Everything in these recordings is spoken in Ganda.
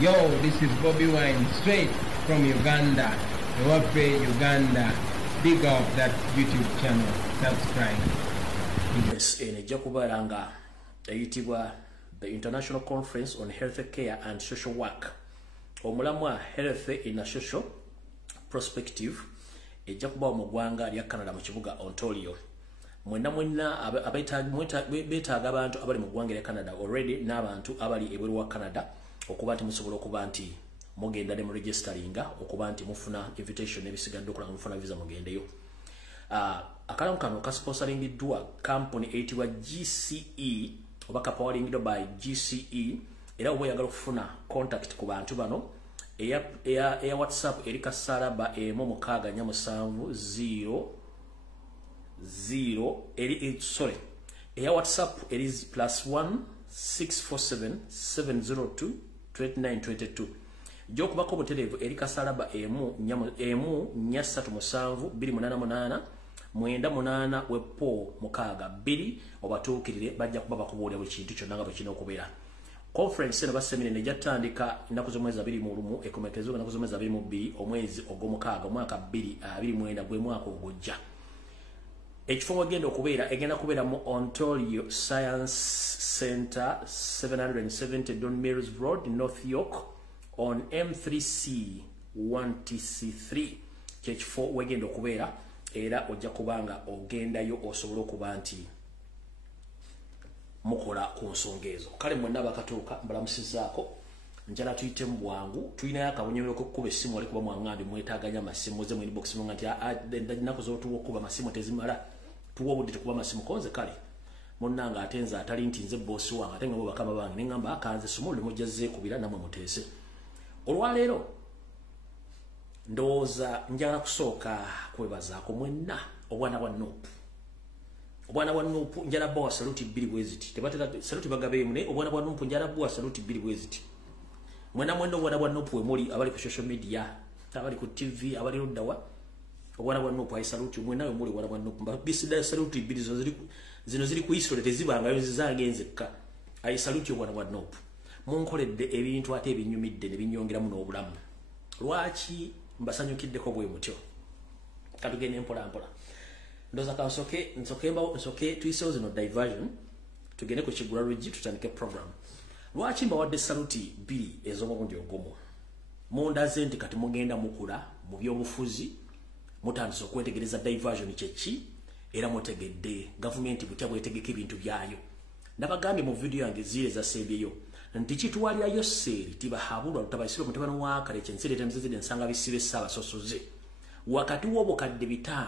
Yo, this is Bobi Wine, straight from Uganda. Ewaffe, Uganda. Big up that YouTube channel. Subscribe. Yes, in Jakubaranga, the International Conference on Health Care and Social Work. Omulamwa Health in a Social Perspective. Ejakuba omugwanga lya Canada mu kibuga Ontario. Mwena betaaga abantu abali mu ggwanga lya Canada already n'abantu abali ebweru wa Canada okuba nti musobola okuba nti mugenda ne mu registeringa okuba nti mufuna invitation ebisigadde okulanga mufuna visa mugendeyo. Akalamu kano kasponsoringiddwa company eyitibwa GCE oba kapoweringidwa by GCE era oba oyagala okufuna contact ku bantu bano eya WhatsApp eri kasaraba emu mukaaga nya musanvu 0 sorry eya WhatsApp eri +1 647 702 2922 jokubako buterevu eri kasaraba emu nya 3 musanvu 288 98 wepo mukaaga 2 obatuukirire bajja kuba bakubuulira buli kintu kyonna nga bwe kirina okubeera. Conference eno basemine nejatandika inaku z'omwezi 21 ekomekezebwa inaku z'omwezi 22 omwezi ogw'omukaaga mwaka 2029 gwe mwaka ogujja. Ekifo wagenda okubeera egenda kubeera mu Ontario Science Center 770 Don Mills Road North York on M3C 1TC3 kyekifo wagenda okubeera era ojja kubanga ogendayo osobola okuba nti mukola ku nsonga ezo. Kale mwenna bakatuuka mbalamusizaako njala tuyite mu bwangu tulinayo akabonyeero k'okukuba essimu wali kuba mwangambi mwetaaganya amasimu ze mu inbox nga nti ennaku z'otuwa okuba amasimu tezimala tuwa obudde tukuba amasimu konze kale munnanga ate nze atali nti nze boosi wange ate nga bo bakama bange ne ngamba akanze simu limujjazze kubira namwe muteese. Olwaleero ndowooza njagala kusooka kwebazaako mwenna obwana bwa Nuupu. Obwana bwa Nuupu njala bwa saluti 2 bweziti tebatera saluti bagabe mune obwana bwa Nuupu njala bwa saluti 2 bweziti mwena mwendo obwana bwa Nuupu emuli abali ku social media abali ku TV abali roddawa obwana bwa Nuupu ayi saluti mwena emuli obwana bwa Nuupu bisida saluti 2 zino ziri ku history tezibanga yo zizagenzeka ayi saluti obwana bwa Nuupu munkoledde ebintu ate ebinyumidde ne binyongeramu n'obulamu. Lwaki mbasanyukiddeko bwe mutyo katugende mpola mpola ndoza ka nsoke tuisewo zino diversion tugende ku kigula lwigi tutandike program. Lwaki mbawadde saluti 2 ez'omugundi ogumu mundaze nti kati mugenda mukula mu byobufuzi mutandise okwetegereza diversion kyeki era mutegedde gavumenti butya bwetegeka ebintu byayo. Nabagambye mu video yange zire zasembyeyo nti kitwalirayo seeri tibahabulwa lutabayisirwa mutabano wa kale kyensire temzizide nsanga bisibe ssabasosoze wakati w'obukadde 5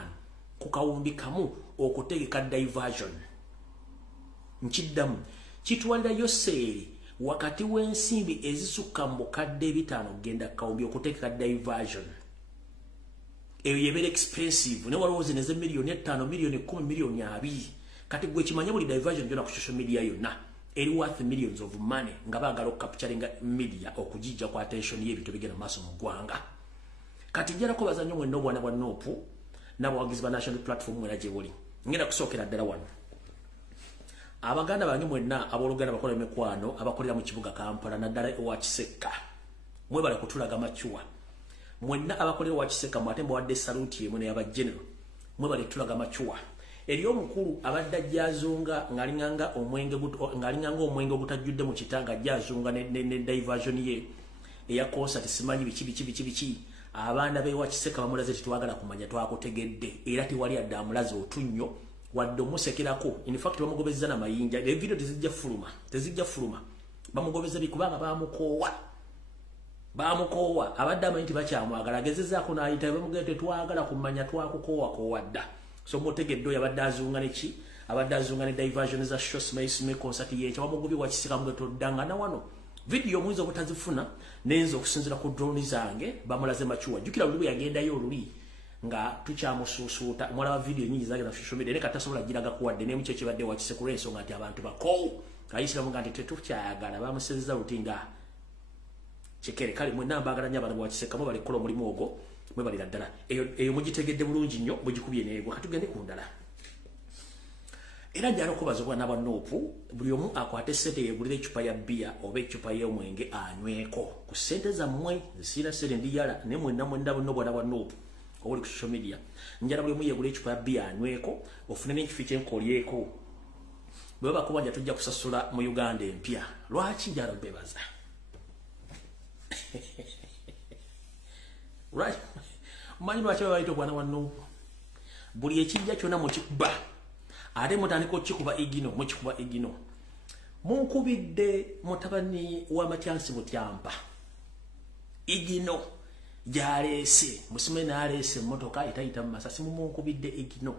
ku kawumbi kamu okutegeka diversion. Nkiddamu kitwalirayo seeri wakati w'ensimbi ezisukka mu bukadde 5 genda kawumbi okutegeka diversion. Eyo yebeera expensive ne walowooza neze miliyoni 5 miliyoni 10 miliyoni 2 kati gwe kimanya buli diversion jona ku social media yonna eri worth millions of money nga baagala okukapturinga media okujijja kwa attention y'ebintu bigenda maaso mu ggwanga. Kati njala ko bazannyo mwenna obwana bwa Nuupu n'abawagizi ba national platform mwera gye buli ngenda kusookera ddala wano. Abaganda bange mwenna abooluganda bakola emikwano abakolera mu kibuga Kampala naddala ewa Kiseka mwebale kutulaga machuwa mwenna abakolera ewa Kiseka mwate mbawadde saluti emu n'eyaba general mwebale tulaga machuwa. Eri omukulu abadde ajjazunga ng'alinganga omwenge ogutajjudde mu kitanga ajjazunga ne diversion ye eya concert simanyi biki abaana beewa Kiseka bamulaze titwagala kumanya twakutegedde era tewali adde amulaze otunnyo wadde omusekerako. In fact bamugobezza na mayinja e video tezijja fuluma bamugobeza bikubanga bamukoowa abadde amanyi nti bakyamwagala agezezaako n'ayita bamugende twagala kumanya twakukoowa dda. So motegeddo yabadde azunga neki abadde azunga ne diversion za show space concert yeekyo bamugobye wa Kiseka mugeto ddanga na wano video mwiza obutazifuna nenzo okusinzira ku drone zange bamulaze machuwa jukira buli yagendayo oluli nga tukyamusuusuuta mwalaba video nyingi zage na social media ne katasobola giraga kuwadde ne mukyeki badde wa Kiseka kulensonga nti abantu bakowu ayisiramu nga nti tetukyayagala bamusezeza lutinga kikere kale mwenna mbagala nnyo abantu wa Kiseka bali kukola omulimu ogwo mwebalira ddala eyo mugitegedde bulungi nnyo mugikubye neegwa katugende ku ndala. era njala okubaza obwana bwa Nuupu buli omu akwate sente yegulira ecupa ya bia oba ecupa y'omwenge anyweko ku sente zammwe zisira sente ndiyala ne mwenna bonna obwana bwa Nuupu obuli ku social media njala buli omu yegulira ecupa ya bia anyweko ofune n'ekifi kyenkolyeko bwe bakubanja tujja kusasula mu Uganda empya lwaki njala bebaza right manyi lwaki babayita obwana bwa Nuupu buli ekijja kyonna mukikuba ate mutandika okikuba igino mukikuba igino munkubidde mutabani wa Matyansi Butyampa igino gyaleese Museveni aleese emmotoka etayita mu Masasi munkubidde igino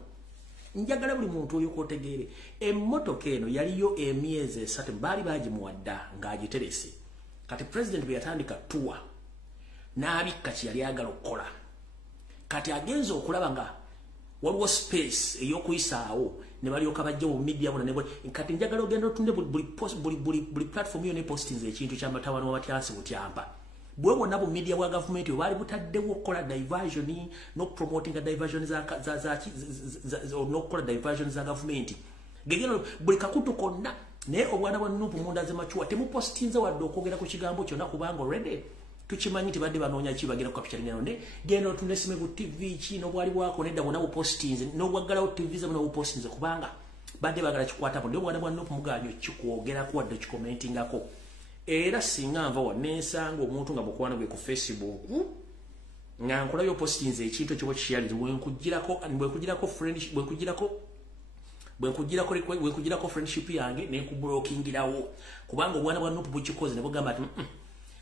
njagala buli muntu oyo kotegeere emmotoka eno yaliyo emyezi 3 baali bagimuwadda ng'agiterese kati president bwe yatandika tuwa n'abikka kye yali agala okukola kati agenza okulaba nga waliwo space ey'okuyisaawo ne balyoka bajja mu media bona ne kati njagala ogenda otunde buli platform yo ne postings ekintu kya Mutabani wa Matyansi Butyampa bwe bonna bu media bwa government bali butaddewo okukola diversion no promoting a diversion no diversion za government gegeno buli kakutu konna ne obwana bwa Nuupu mundaze machuwa temupostinze wadde okwogera ku kigambo kyonna kubanga already tukimanyi tibadde banoonya kibagera ku capital ngeno ne genda otunde simu ku TV kino bwali bwako nedda bona bu postings no bwagalawo TV za bona bu postings kubanga badde bagala kikwata bo ndio obwana bwa Nuupu muganyo kikwogera ku wadde kikomentingako era singa nva wanensanga omuntu nga mukwana gwe ku Facebook nga nkola yo postings ekintu ekyo kiyali bwe kujirako friendship yange ne kublokingirawo kubanga obwana bwa Nuupu bukikoze ne bugamba ati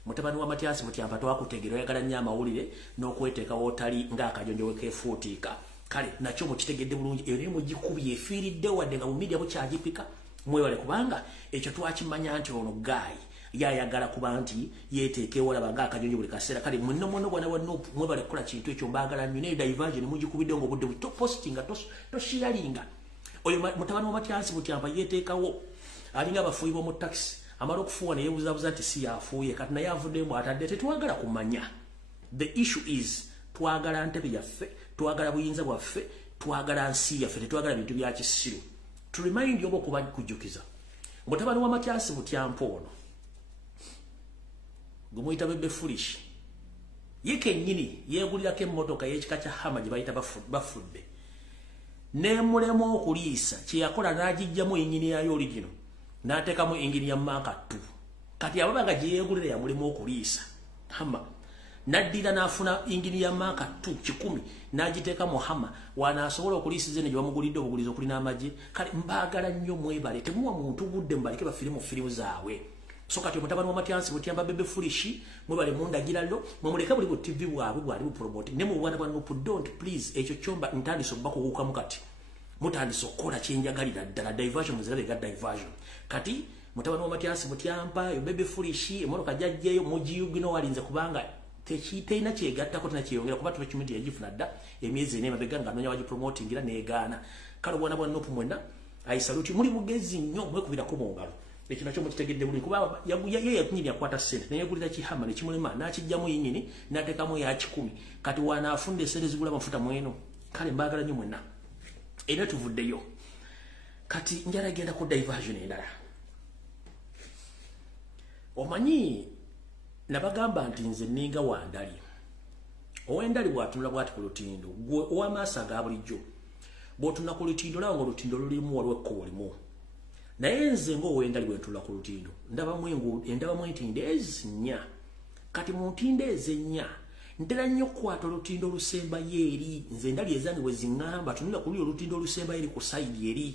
Mutabani wa Matyansi Butyampa twakutegera oyagala nnyo amawulire n'okweteekawo otali ng'akajonjo wekeefuutiika kale nakyo mukitegedde bulungi eyo naye mugikubye efiiridde wadde nga mu media bukyagipika mwewale kubanga ekyo twakimanya nti ono gaayi yayagala kuba nti yeeteekewo olaba ng'akajonjo buli kaseera kale mwenna obwana bwa Nuupu mwebale kukola kintu ekyo mbaagala nnyo naye diversion mugikubidde ng'obudde topostinga toshiyalinga oyo Mutabani wa Matyansi Butyampa yeeteekawo alinga abafuuyi b'omu taxi amara okufuwa ne yeebuzabuza nti si yafuuye kati naye avuddemu atadde tetwagala kumanya the issue is twagala ntebe yaffe twagala buyinza bwaffe twagala nsi yaffe tetwagala bintu bya kisiru to remind you oba kujjukiza Mutabani wa Matyansi Butyampa ono gumuyita bebe foolish ye kennyini yeegulirako emmotoka y'ekika kya Hama gye bayita bafudde n'emulemu okuliisa kye yakola n'agijjamu ennyini yayo oligino n'ateekamu engini ya Mark 2 kati ababanga gye yeegulira yamulemu okuliisa Hama n'addira n'afuna engini ya Mark 2 1,000 n'agiteeka mu Hama wanaasobola okuliisiza eno gye bamugulidde obugulizi okuli n'amagye kale mbaagala nnyo mwebale temuwa muntu budde mubaleke bafire mu firimu zaabwe so kati Mutabani wa Matyansi Butyampa bebe foolish mwebale mundagiralo mumuleka buli bu TV bwabwe bwali bu promote ne mu bwana bwa Nuupu don't please ekyo kyomba ntandise okubakugukamu kati mutandise okukola kyenjagalira ddala diversion muzirabe ga diversion kati Mutabani wa Matyansi Butyampa yo bebe foolish emmotoka jajjeyo mugiyugino walinze kubanga tekiteina kyegattako tena kyeyongera kuba tuba kimiti yagifuna dda emyezi ene mabega nga anonya wagipromotingira neegaana kale obwana bwa Nuupu mwenna ayisaluti muli bugezi nnyo mwekubirako mu ngalo ekyo nakyo mukitegedde bulungi kuba ye yakunyini akwata sente neyegulira kihama nekimulema n'akijjamu yennyini n'ateekamu ya 10 kati wanaafunda esente zigula amafuta mweno kale mbaagala nnyo mwenna era tuvuddeyo kati njala genda ku diversion endala omanyi nabagamba nti nze nninga wandali ow'endali bw'atunula bw'ati ku lutindo gwe ow'amaaso aga bulijjo bw'otuna ku lutindo laba ng'olutindo lulimu waliwo ekkubo limu naye nze ng'ow'endali bwe ntula ku lutindo ndabamu entindo ezinnya kati mu ntindo ezennya ntera nnyo okukwata olutindo olusembayo eri nze endali ezange bwe ziŋŋamba tunula ku luli olutindo olusembayo eri ku sayidi eri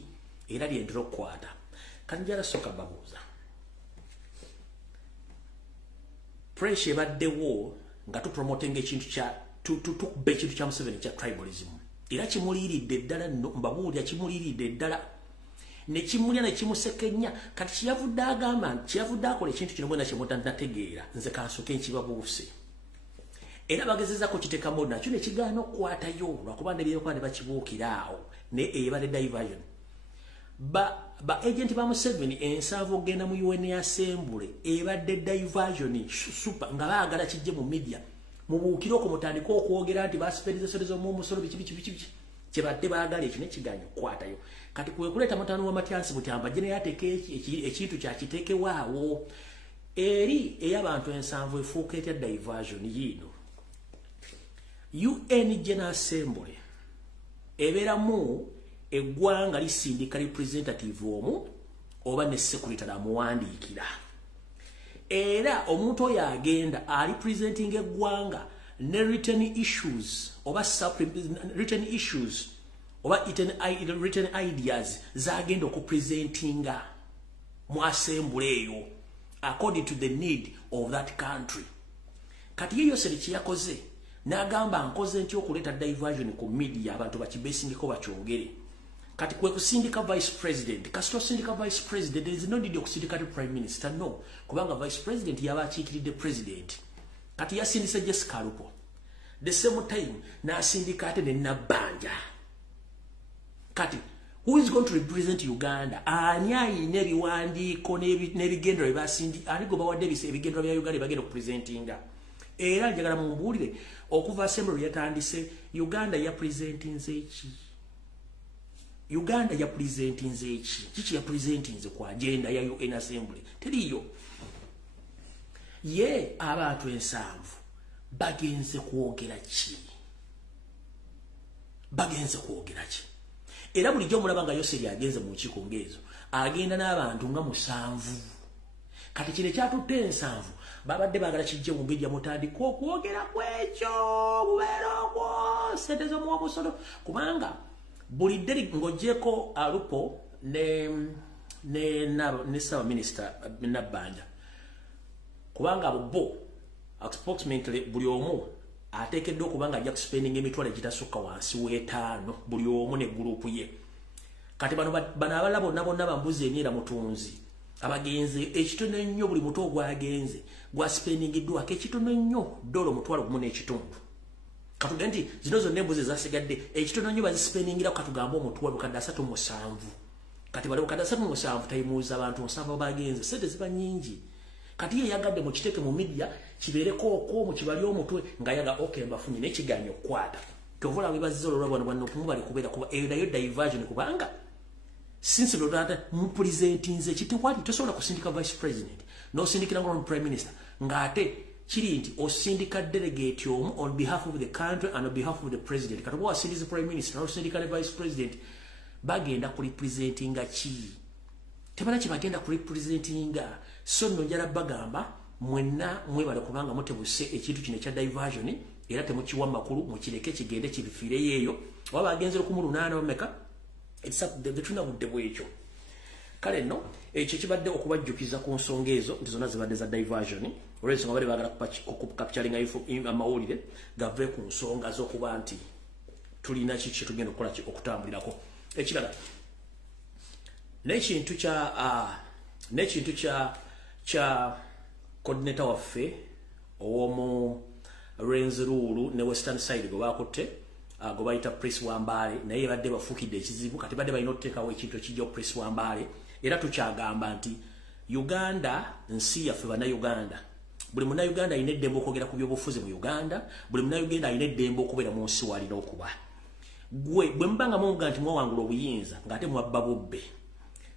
era lyentera okukwata kati njala sooka babuuza pressure ebaddewo nga tupromotinga ekintu kya tukuba ekintu kya Museveni kya tribalism era kimuliiridde ddala nno mbabuulira kimuliiridde ddala ne kimulya ne kimusekenya kati kiyavudde agamba kiyavudde akola ekintu kino mwena kyemutanategeera nze kansooke nkibabuuse era bagezezako kiteekamu nakyo ne kigaana okukwatayo lwakuba nebyeyokuba ne bakibuukiraawo naye eyebadde diversion ba agent ba Museveni ensavu ogenda mu UN Assembly ebadde diversion super nga baagala kijje mu media mubuukire okwo mutandika okwogera nti basiperiza solezo mu musolo biki kyebadde baagala ekyo nekiganyo kwatayo kati kwe kuleeta mutano wa Matyansi Butamba jene yateke ekintu kyakiteekewaawo eri ey'abantu ensanvu efuuka etya diversion yino UN General Assembly ebeeramu eggwanga lisindika representative omu oba ne secretary amuwandiikira era omuntu oyo agenda representing eggwanga ne written issues oba written issues oba written ideas zagenda okupresentinga mu assembly eyo according to the need of that country kati yeyo seri yakoze n'agamba nkoze ntyo okuleeta diversion ku media abantu bakibesingiko bakyongere kati kwe kusindika vice president kasito sindika vice president there is no need okusindika prime minister no kubanga vice president yaba akiikiridde president kati yasindise Jessica Alupo the same time na sindika ate ne Nabanja kati who is going to represent Uganda ani ayina ebiwandiiko n'ebigendero ebasindi aligo bawadde ebigendero bya Uganda bagenda okupresentinga era njagala mumbuulire okuva assembly yatandise Uganda ya presentinze eki Uganda ya presentinze eki kichi ya presentinze kwa agenda ya UN assembly teriyo ye abantu ensanvu bagenze kwogera ki era bulijjo mulabanga Yoseri agenze mu kiiko ngezo agenda n'abantu nga musanvu kati kile kyatutte ensanvu babadde bagala kijje mu media mutandika okwogera kwekyo bubeeroko sente z'omuwabusolo kubanga buli deri ngojeko Alupo ne Saba Minister Nabanja kubanga bo approximately buli omu ateekeddwa okubanga ajja kuspending emitwalo egitasukka wansi w'etaano buli omu ne gurupu ye kati bano abalala bonna bambuzi emyera mutunzi abagenze ekitono ennyo buli muto ogwagenze gwa spendingiddwako ekitono nnyo $1.1 katuga nti zino zonna embuzi zasigadde ekitono nnyo bazispendingira katugambe $3.7 kati bali $3.7 tayimuuza abantu 7 bagenze sente ziba nyingi kati ye yagadde mu kiteke mu media kibeereko okwo kibali omutwe nga yaga okay mbafunye n'ekiganyo kwata tovula bibazizo olwabona bano kumubali kubeera kuba eyo diversion kubanga since lodata mu presentinze kitiwali tosobola kusindika vice president no sindikira ngo prime minister ngate kiri nti osindika delegate omu on behalf of the country and on behalf of the president kati bwa sindize prime minister no sindika vice president bagenda ku representinga chi tebala kibagenda ku representinga so njala bagamba mwenna mwebale kubanga mutebuse ekintu kino kya diversion era temukiwa makulu mukireke kigende kibifiire yeyo waba agenzero ku mulunana omeka it's up the tuna budde bwekyo kale no ekyo kibadde okubajjukiza ku nsonga ezo nti zonna zibadde za diversion olw'ensonga nga bali baagala capturing amawulire gave ku nsonga z'okuba nti tulina kiki tugenda okukola okutambulirako ekirala n'ekintu kya coordinator waffe ow'omu Renzi Rulu ne Western Side gwe bakutte gwe bayita Press Wambale naye badde bafuukidde ekizibu kati badde balina okuteekawo ekintu ekijja Press Wambale era tukyagamba nti Uganda nsi yaffe bannayuganda buli munnayuganda alina eddembe okwogera ku byobufuzi mu Uganda buli munnayuganda alina eddembe okubeera mu nsi w'alina okuba bwe mubanga muga nti mwawangula obuyinza ng'ate mwabba bubbe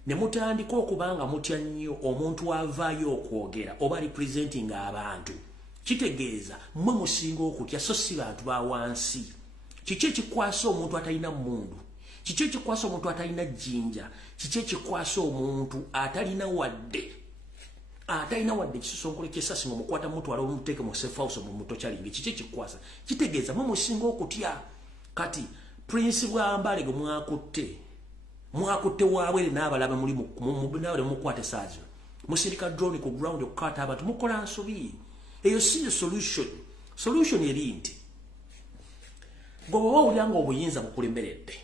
ne mutandika okubanga mutya nnyo omuntu avaayo okwogera oba representing abantu kitegeeza mmwe musinga okutya so si bantu ba wansi kiki ekikwasa omuntu atalina mmundu kiki ekikwasa omuntu atalina jjinja kiki ekikwasa omuntu atalina wadde kisusonkole kyesasi ng'omukwata mutwala omuteke mu safe house mu muto kyalinga kiki ekikwasa kitegeeza mmwe musinga okutya kati Prince Bwambale gwe mwakutte waabwe n'abalaba muli n'abale mukwate saazi musirika drone ku ground okukata abantu mukola nsobi eyo si solution eri nti gwe wawulira nga obuyinza bukulemberedde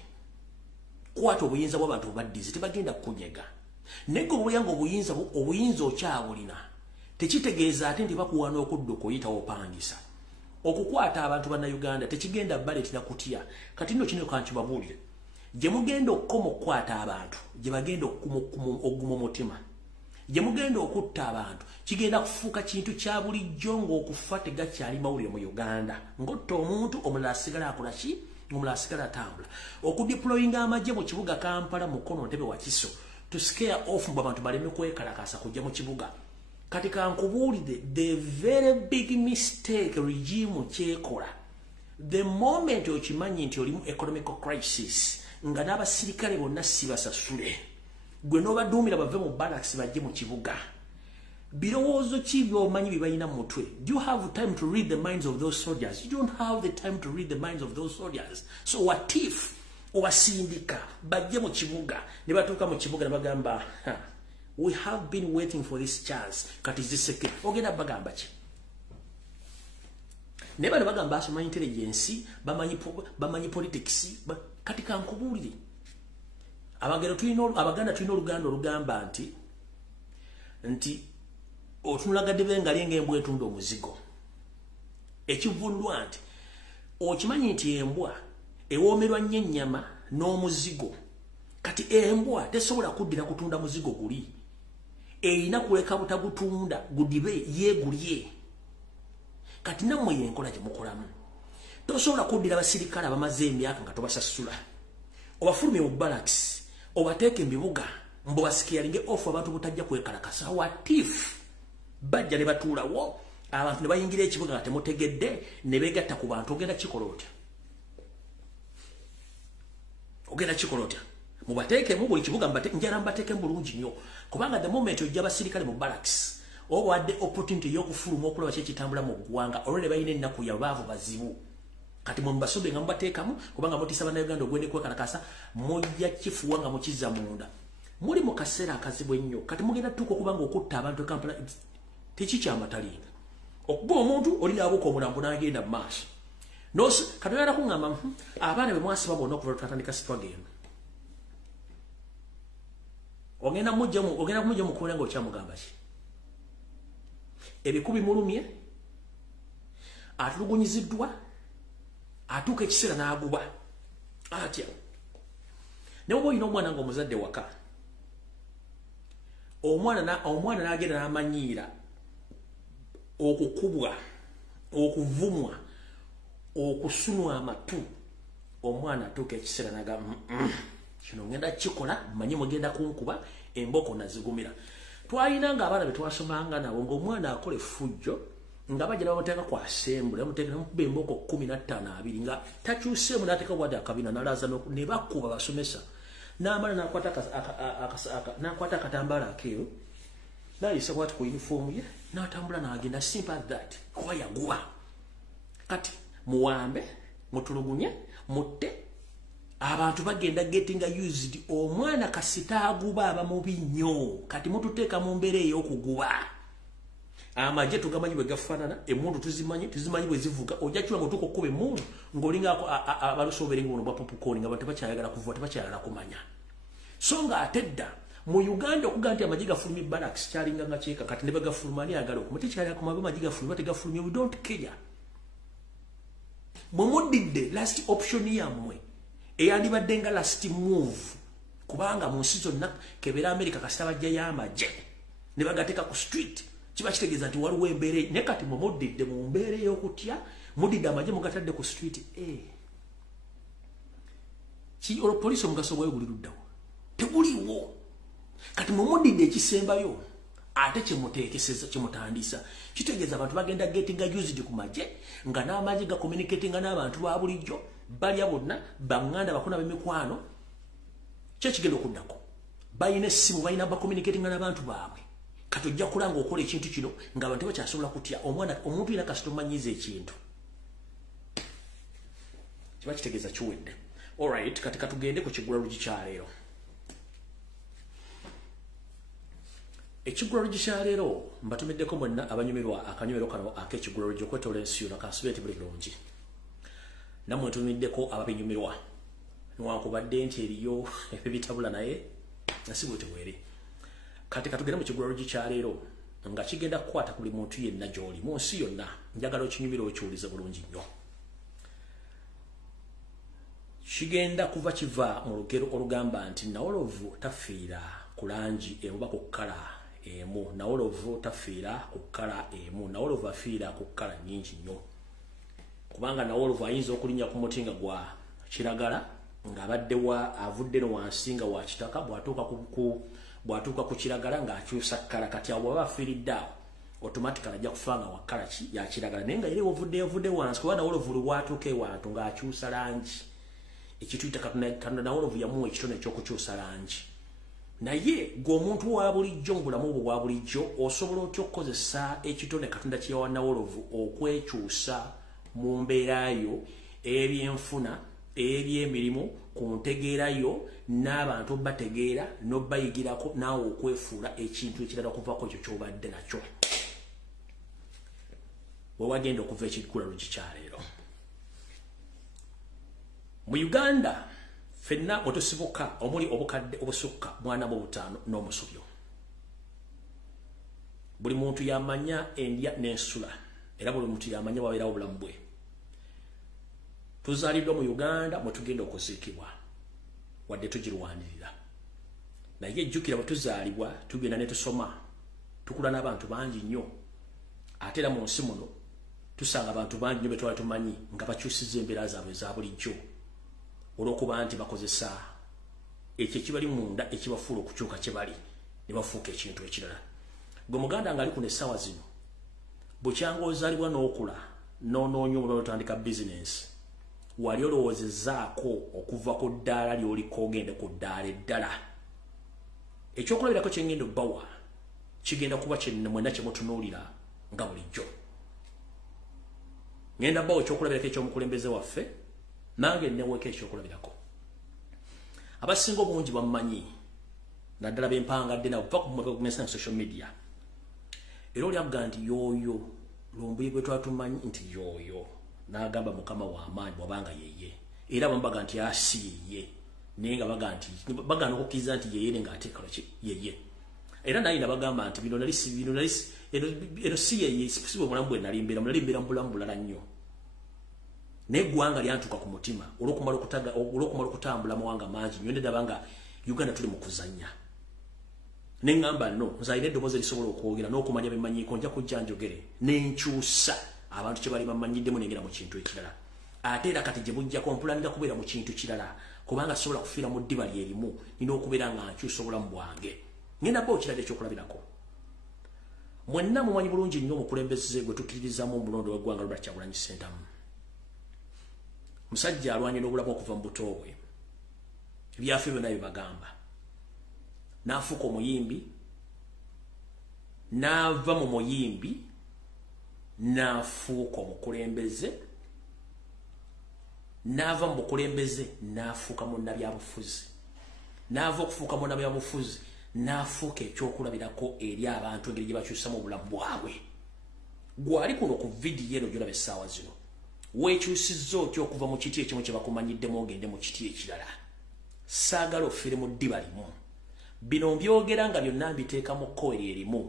kwata obuyinza bw'abantu obaddizi tebagenda kukunyega naye gwe wawulira nga obuyinza okyabulina tekitegeeza ate nti bakuwa n'okudda okuyitawo opangisa okukwata abantu bannayuganda tekigenda baleetera kutya kati nno kino kankibabuulire gye mugenda okukoma okukwata abantu gye bagenda okuguma omutima gye mugenda okutta abantu kigenda kufuuka kintu kya bulijjo ng'okufa tegakyali mawulire mu Uganda ng'otta omuntu omulala asigala akola ki omulala asigala atambula okudeployinga amagye mu kibuga Kampala Mukono Ntebe Wakiso to scare off abantu baleme kwekalakasa kujja mu kibuga kati kankubuulire the very big mistake regime kyekola the moment okimanyi nti olimu economic crisis nga n'abasirikale bonna sibasasule gwe n'obaduumira bave mu barracks bajje mu kibuga birowoozo ki by'omanyi bibalina mu mutwe? Do you have time to read the minds of those soldiers? You don't have the time to read the minds of those soldiers. So what if obasindika bajje mu kibuga ne batuuka mu kibuga ne bagamba we have been waiting for this chance kati ziseke ogenda bagamba ki? Ne bano bagamba asoma intelligence bamanyi politics kati kankubuulire Abaganda tulina oluganda olugamba nti otunulagadde bengali ng'embwa etunda omuzigo ekivundwa nti okimanyi nti embwa ewoomerwa nnyo ennyama n'omuzigo kati embwa tesobola kuddira kutunda muzigo guli erina kuleka butagutunda gudibe yeegulye kati nammwe yenkola gye mukolamu tosobola kuddira abasirikale abamaze emyaka nga tobasasula obafulumye mu barracks obateeke embibuga mbo basikiyalinge ofu abantu butajja kwekalakasa watif bajja ne batuulawo abantu ne bayingira ekibuga nga temutegedde ne beegatta ku bantu ogenda kikola otya mubateekemu buli kibuga njala mbateekemu bulungi nnyo kubanga the moment ojja abasirikale mu barracks oba wadde opportunity y'okufuluma okulaba kyekitambula mu ggwanga olwo ne balina ennaku yabaavu bazibu kati mubasobe nga mubateekamu kubanga mutiisa bannayuganda ogwende kwekalakasa mujja kifuwa nga mukizza munda muli mu kaseera akazibu ennyo kati mugenda tuuka okubanga okutta abantu Kampala tekikyamatalinga okuba omuntu olina abuuka omulambo n'agenda mu maaso kati oyagala kuŋŋamba abaana be mwasiba bonna okuva twatandika sitwagenda ogenda kumujja mukubeera nga okyamugamba ki ebikubi mulumye atulugunyiziddwa atuuka ekiseera n'aguba atya ne bwe olina omwana nga omuzadde waka omwana n'agenda n'amanyiira okukubwa okuvumwa okusunwa amatu omwana atuuka ekiseera n'agamba kino ngenda kikola mmanyi mugenda kunkuba emboko nazigumira twalinanga abaana be twasomanga nabo ng'omwana akola effujjo nga bajja bamuteeka ku assembly bamuteeka namukuba emboko 15 nga takyuseemu n'ateeka wadde akabina nalaza ne bakuba basomesa n'amala n'akwata akatambaala akeeru n'ayisa bwati ku uniform ye n'atambula n'agenda simple as that kuba yaguba kati muwambe mutulugunye mutte abantu bagenda getting used omwana kasita aguba aba mubi nnyo kati mututeeka mu mbeera ey'okuguba amagye tugamanyi bwe gafaanana emmundu tuzimanyi bwe zivuga ojja kiwa ng'otuuka okkuba emmundu ng'olinga abalusoobere ng'ono bwa popcorn nga abantu tebakyayagala kuvuga tebakyayagala kumanya so nga ate dda mu Uganda okuga nti amagye gafulumye barracks kyalinga nga kyeka kati ne bagafuluma ani agala okumuti kyali akumabe amagye gafulumye tegafulumye we don't care bwe muddidde last option yammwe eyandibadde nga last move kubanga mu nsi zonna kebera America kasita bajjayo amagye ne bagateeka ku street kiba kitegeeza nti waliwo embeera ne kati muddidde mu mbeera ey'okutya muddidde amagye mugatadde ku street poliisi omugaso gwayo guli luddawo teguliwo kati muddidde ekisembayo ate kyemuteekeseza kyemutandisa kitegeeza abantu bagenda getting used ku magye nga n'amagye ga communicatinga n'abantu ba bulijjo balya bonna baŋŋanda bakuna b'emikwano kyekigenda okuddako balina essimu balina bakommunicatinga n'abantu baabwe kati ojja kulanga okola ekintu kino ng'abantu bakyasobola kutya omuntu yina kasita omanyiza ekintu kiba kitegeeza kiwedde alright kati katugende ku kigula lugi kyaleero ekigula lugi kyaleero mbatumiddeko mwenna abanyumirwa akanyumiro kano ak'ekigula lugi okwetola ensi yonna kansubire tibuli bulungi nammwe ntumiddeko ababinyumirwa newankubadde nti eriyo ebitabula naye nasibwe teweeri kati katugenda mu kigula lugi kyaleero nga kigenda kukwata ku buli muntu yenna gy'oli mu nsi yonna njagala okinyumira okiwulize bulungi nnyo kigenda kuva kiva mu lugero olugamba nti nawolovu tafiira ku langi oba ku kkala emu nawolovu tafiira ku kkala emu nawolovu afiira ku kkala nnyingi nnyo kubanga nawolovu ayinza okulinnya ku muti nga gwa kiragala ng'abadde avudde no wansi nga wa kitaka bw'atuuka ku kiragala ng'akyusa kkala kati awo bw'aba afiiridde awo automatically ajja kufa nga wa kkala ya kiragala naye nga yali ovudde wansi kuba nawolovu lwatuuka ewantu ng'akyusa langi ekituyita Katonda nawolovu yamuwa ekitone eky'okukyusa langi naye ng'omuntu wa bulijjo mu bulamu bwo bwa bulijjo osobola otya okukozesa ekitone Katonda kye yawa nawolovu okwekyusa mu mbeerayo ebyenfuna ebyemirimu ku ntegeerayo n'abantu bategeera n'obayigirako naawe okwefuula ekintu ekirala okuvako ekyo ky'obadde nakyo we wagenda okuva ekiggula lukikyaleero mu Uganda fenna otusibuka omuli obukadde obusukka 45 n'omusubyo buli muntu yamanya endya n'ensula era buli muntu yamanya wabeerawo obulamu bwe tuzaaliddwa mu Uganda mwe tugenda okuziikibwa wadde tugirwanirira naye ejjukira bwe tuzaalibwa tugenda ne tusoma tukula n'abantu bangi nnyo ate era mu nsi muno tusanga abantu bangi nnyo be twali tumanyi nga bakyusizza embeera zaabwe eza bulijjo olw'okuba nti bakozesa ekyo ekibali munda ekibafuula okukyuka kye bali ne bafuuka ekintu ekirala gwe muganda ng'ali kuno essaawa zino bukyanga ozaalibwa n'okula n'onoonya omulimu n'otandika bizinensi wali olowoozezaako okuva ku ddaala ly'oliko ogende ku ddaala eddala ekyokulabirako kye ngenda obbawa kigenda kuba mwenna kye mutunuulira nga bulijjo ngenda bbawa ekyokulabirako eky'omukulembeze waffe nange nneweeko ekyokulabirako abasinga obungi bamumanyi naddala bempangadde nabo va ku social media era olyaga nti yooyo Lumbuye gwe twatumanyi nti yooyo n'agamba mukama w'amaanyi bw'abanga yeye era bambaga nti asiye naye nga bagana okukkiriza nti yeye ng'ateekalo yeye era naye nabagamba nti eno si yeye si bwe mulamu bwe nali mbeera mu bulamu bulala nnyo naye eggwanga lyantuuka ku mutima olw'okumala okutambula amawanga mangi nnyo ndaba nga Uganda tuli mu kuzannya ne ŋŋamba no nzalina eddoboozi erisobola okwogera n'okumanya bemmanyiiko nja kujja njogere n'enkyusa abantu kye bali bamanyiddemu nengera mu kintu ekirala ate era kati gye bujjako mpulanira kubeera mu kintu kirala kubanga sobola kufiira mu ddiba lyerimu nina okubeera nga nkyusa obulamu bwange ngenda bba okirala ekyokulabirako mwenna mumanyi bulungi nnyo omukulembeze gwe tukkiririzamu omulondo w'eggwanga Robert Kyagulanyi Ssentamu musajja alwanye n'obulamu okuva mu buto bwe ebyafe byonna bibagamba n'afuuka omuyimbi n'ava mu muyimbi n'afuuka omukulembeze n'ava mu bukulembeze n'afuuka munnabyabufuzi n'ava okufuuka munnabyabufuzi n'afuuka ekyokulabirako eri abantu engeri gye bakyusamu obulamu bwabwe gwali kuno ku vidiyo eno gyolaba essaawa zino weekyusizza otya okuva mu kiti ekimu kye bakumanyiddemu ogende mu kiti ekirala saagala ofiire mu ddiba limu bino mbyogera nga byonna mbiteeka mu kkoeri erimu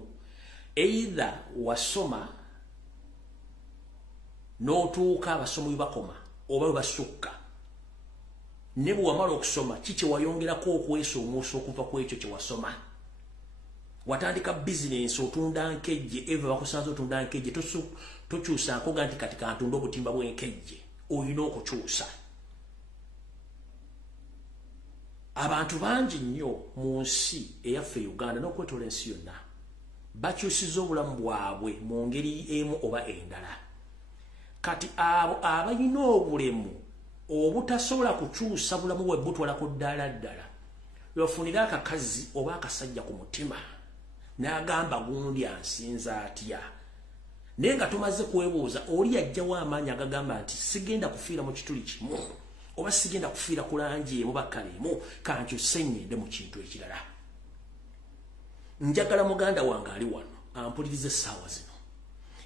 either wasoma n'otuuka abasomi bakoma oba we basukka ne bwe wamala okusoma kiki wayongerako okwesoomoosa okuva ku ekyo kye wasoma watandika bizinensi otunda nkejje eva bakusanze otunda nkejje tokyusaako ga nti kati kantunda obutimba bw'enkejje olina okukyusa abantu bangi nnyo mu nsi eyaffe Uganda n'okwetoola ensi yonna bakyusiza obulamu bwabwe mu ngeri emu oba endala kati abo abalina obulemu obutasobola kukyusa bulamu bwe butwala ku ddaala ddala lwafunira akakazi oba akasajja ku mutima n'agamba gundi ansinza atya naye nga tumaze kwebuuza oli yajjawo amaanyi agagamba nti sigenda kufiira mu kituli kimu oba sigenda kufiira ku langi emu bakkala emu kankyuse ngende mu kintu ekirala njagala muganda wange ali wano ampuliriza essaawa zino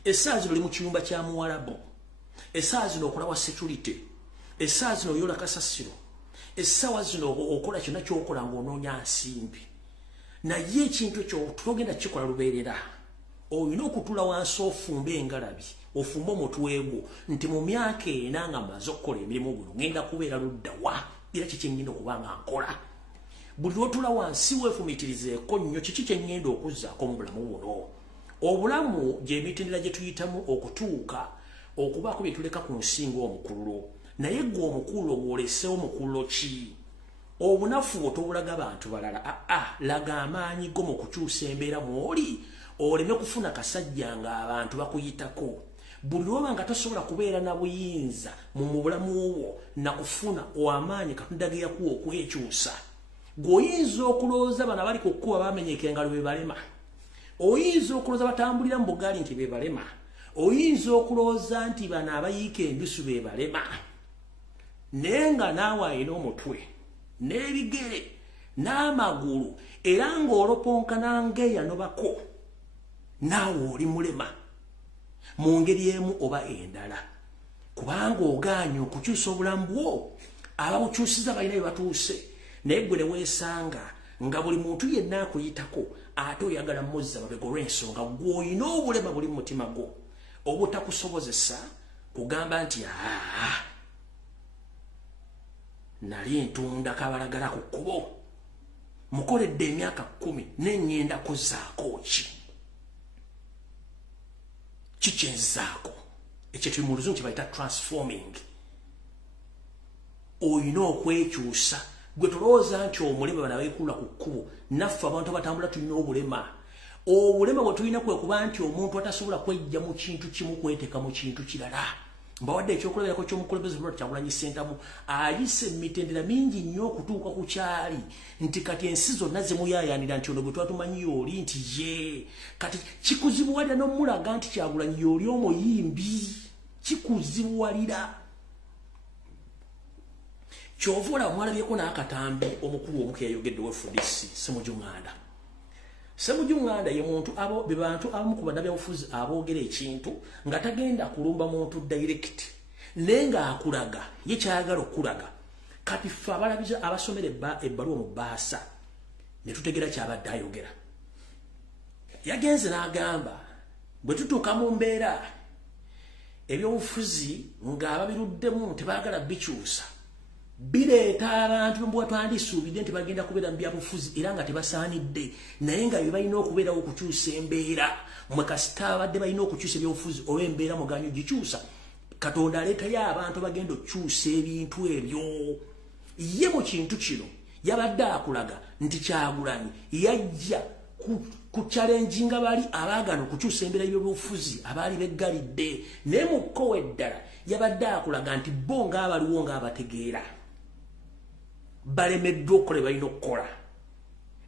essaawa zino oli mu kiyumba kya muwalabu essaawa zino okola wa security essaawa zino oyola kasasiro essaawa zino okola kyonna kyokola ng'onoonya nsimbi naye ekintu ekyo togenda kikola lubeerera olina okutula wansi ofumbe engalabi ofumbe omutwe gwo nti mu myaka ena nga mmaze okukola emirimu guno ngenda kubeera luddawa era kiki ngenda okuba nga nkola buli lwotula wansi weefumiitirizeeko nnyo kiki kye ngenda okuzzaako mu bulamu buno obulamu gy'emitendera gye tuyitamu okutuuka okubaako bye tuleka ku nsinga omukululo naye gwe omukulu gw'oleseewo omukulu ki obunafu otobulaga abantu balala laga amaanyi go mu kukyusa embeera mw'oli oleme kufuna kasajja ng'abantu bakuyitako buli lwoba nga tosobola kubeera na buyinza mu bulamu bwo na kufuna amaanyi Katonda ge yakuwa okwekyusa gwoyinza okulowooza bano abali ku kkuba bamenyeka engalo be balema oyinza okulowooza batambulira mu bugaali nti be balema oyinza okulowooza nti bano abayiika endusu be balema naye nga naawe alina omutwe n'ebigere n'amagulu era ng'oloponkana ng'eyanobako naawe oli mulema mu ngeri emu oba endala kubanga ogaanye okukyusa obulamu bwo ababukyusiza balina bye batuuse naye gwe ne weesanga nga buli muntu yenna akuyitako ate oyagala mmuzza mabega olw'ensonga gw'olina obulema buli mu mutima gwo obutakusobozesa kugamba nti nali ntunda kabalagala ku kkubo mukoledde emyaka 10 n'engenda kuzzaako ki kyenzaako ekyo tuli mu luzungu kye bayita transforming oyina okwekyusa gwe tolowooza nti omulema bana beekulula ku kkubo naffe abantu abatambula tulina obulema bwe tulina kwe kuba nti omuntu atasobola kwejja mu kintu kimu kweteeka mu kintu kirala mbawadde ekyokuleberako ky'omukulembeze Robert Kyagulanyi Ssentamu ayise emitendera mingi nnyo okutuuka ku kyali nti kati ensi zonna zemuyaayaanira nti ono bwe twatumanyi oli nti ye kati kikuzibuwalira n'omulaga nti Kyagulanyi oli omuyimbi kikuzibuwalira kyova olaba mwalabyeko n'akatambi omukulu omu keyayogedde FDC Semujunganda ye muntu be bantu abamu ku bannabyabufuzi aboogera ekintu nga tagenda kulumba muntu direct nenga akulaga ye kyayagala okulaga kati ffe abalabiza abasomera ebbaluwa mu bbaasa ne tutegera kyabadde ayogera yagenze n'agamba bwe tutuuka mu mbeera ebyobufuzi ng'ababiruddemu tebaagala bikyusa bireeta abantu mbuwa twandisuubidde nti bagenda kubeera mu byabufuzi era nga tebasaanidde naye nga bye balina okubeerawo okukyusa embeera mwe kasita abadde balina okukyusa ebyobufuzi oba embeera muganyo gikyusa Katonda aleetayo abantu bagenda okukyusa ebintu ebyo ye mu kintu kino yabadde akulaga nti Kyagulanyi yajja ku challenginga bali abaagana okukyusa embeera y'ebyobufuzi abaali beggalidde naye mu kkowe eddala yabadde akulaga nti bo ng'abaliwo ng'abategeera balemeddwa okukola balina okukola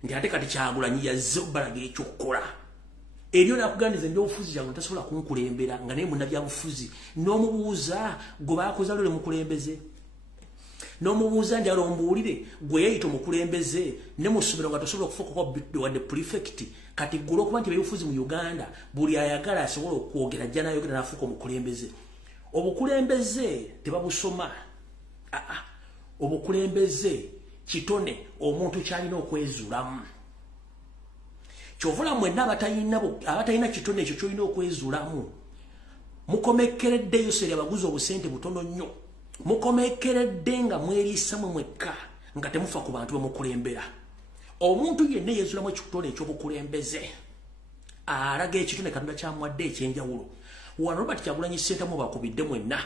nti ate kati Kyagulanyi yazze obbalaga ekyokukola eryo nakugandiza ebyobufuzi kyange tasobola kunkulembera nga naye munnabyabufuzi n'omubuuza gwe baakoza lole mukulembeze n'omubuuza ndi alombuulire gwe yayita omukulembeze ne mu ssomero nga tosobola okufuuka wadde prefect kati ggula okuba nti ebyobufuzi mu Uganda buli ayagala asobola okwogera ajja n'ayogera n'afuuka omukulembeze obukulembeze tebabusoma obukulembeze kitone omuntu kyalina okwezuulamu kyovula mwenna abatalina kitone ekyo kyolina okwezuulamu mukomekereddeyo seri abaguzi obusente butono nnyo mukomekeredde nga mweriisamu mwekka nga temufa ku bantu bamukulembera omuntu yenna yezuulamu ekitone ekyobukulembeze alaga ekitone Katonda kyamuwadde ekyenjawulo wano Robert Kyagulanyi Ssentamu bakubidde mwenna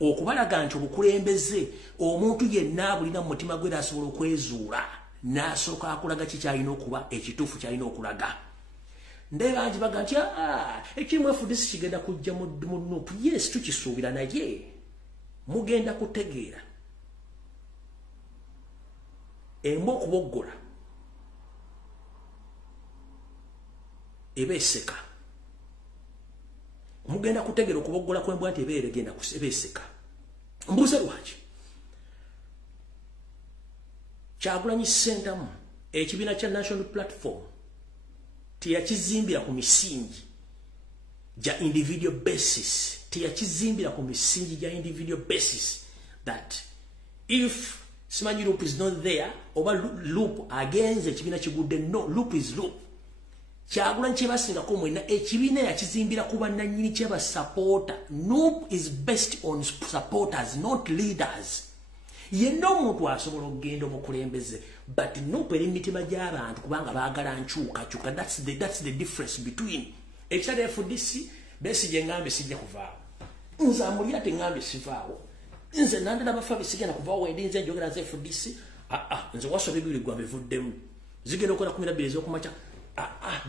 okubalaga nti obukulembeze omuntu yenna bulina mu mutima gwe asobola okwezuula n'asooka akulaga kikyalina okuba ekituufu kyalina okulaga nde bangi baga nti ekirimu FDC kigenda kujja mu nuupu yes tukisuubira naye mugenda kutegeera embwa okuboggola eba eseka mugenda kutegeera okuboggola kw'embwa nti ebeera egenda eba mbuuze lwaki Kyagulanyi Ssentamu ekibiina kya National Platform teyakizimbira ku misingi gya individual basis teyakizimbira ku misingi gya individual basis that if simanyi loop is not there oba loop agenze ekibiina kigudde no loop is loop Kyagulanyi kyebasingako mwena ekibiina yakizimbira ku bannannyini kyebasupporta loop is based on supporters not leaders yenna omuntu asobola okugenda omukulembeze but nope eri mitima gy'abantu kubanga baagala nkyukakyuka that's the difference between ekitali FDC Besigye ngambe sijja kuvaawo nze amuli ate ngambe sivaawo nze nandala bafabi sigena kuvawo edinze njogera ze FDC nze wasobe bili gwa bevuddemu zigenda okola 12 ezokumacha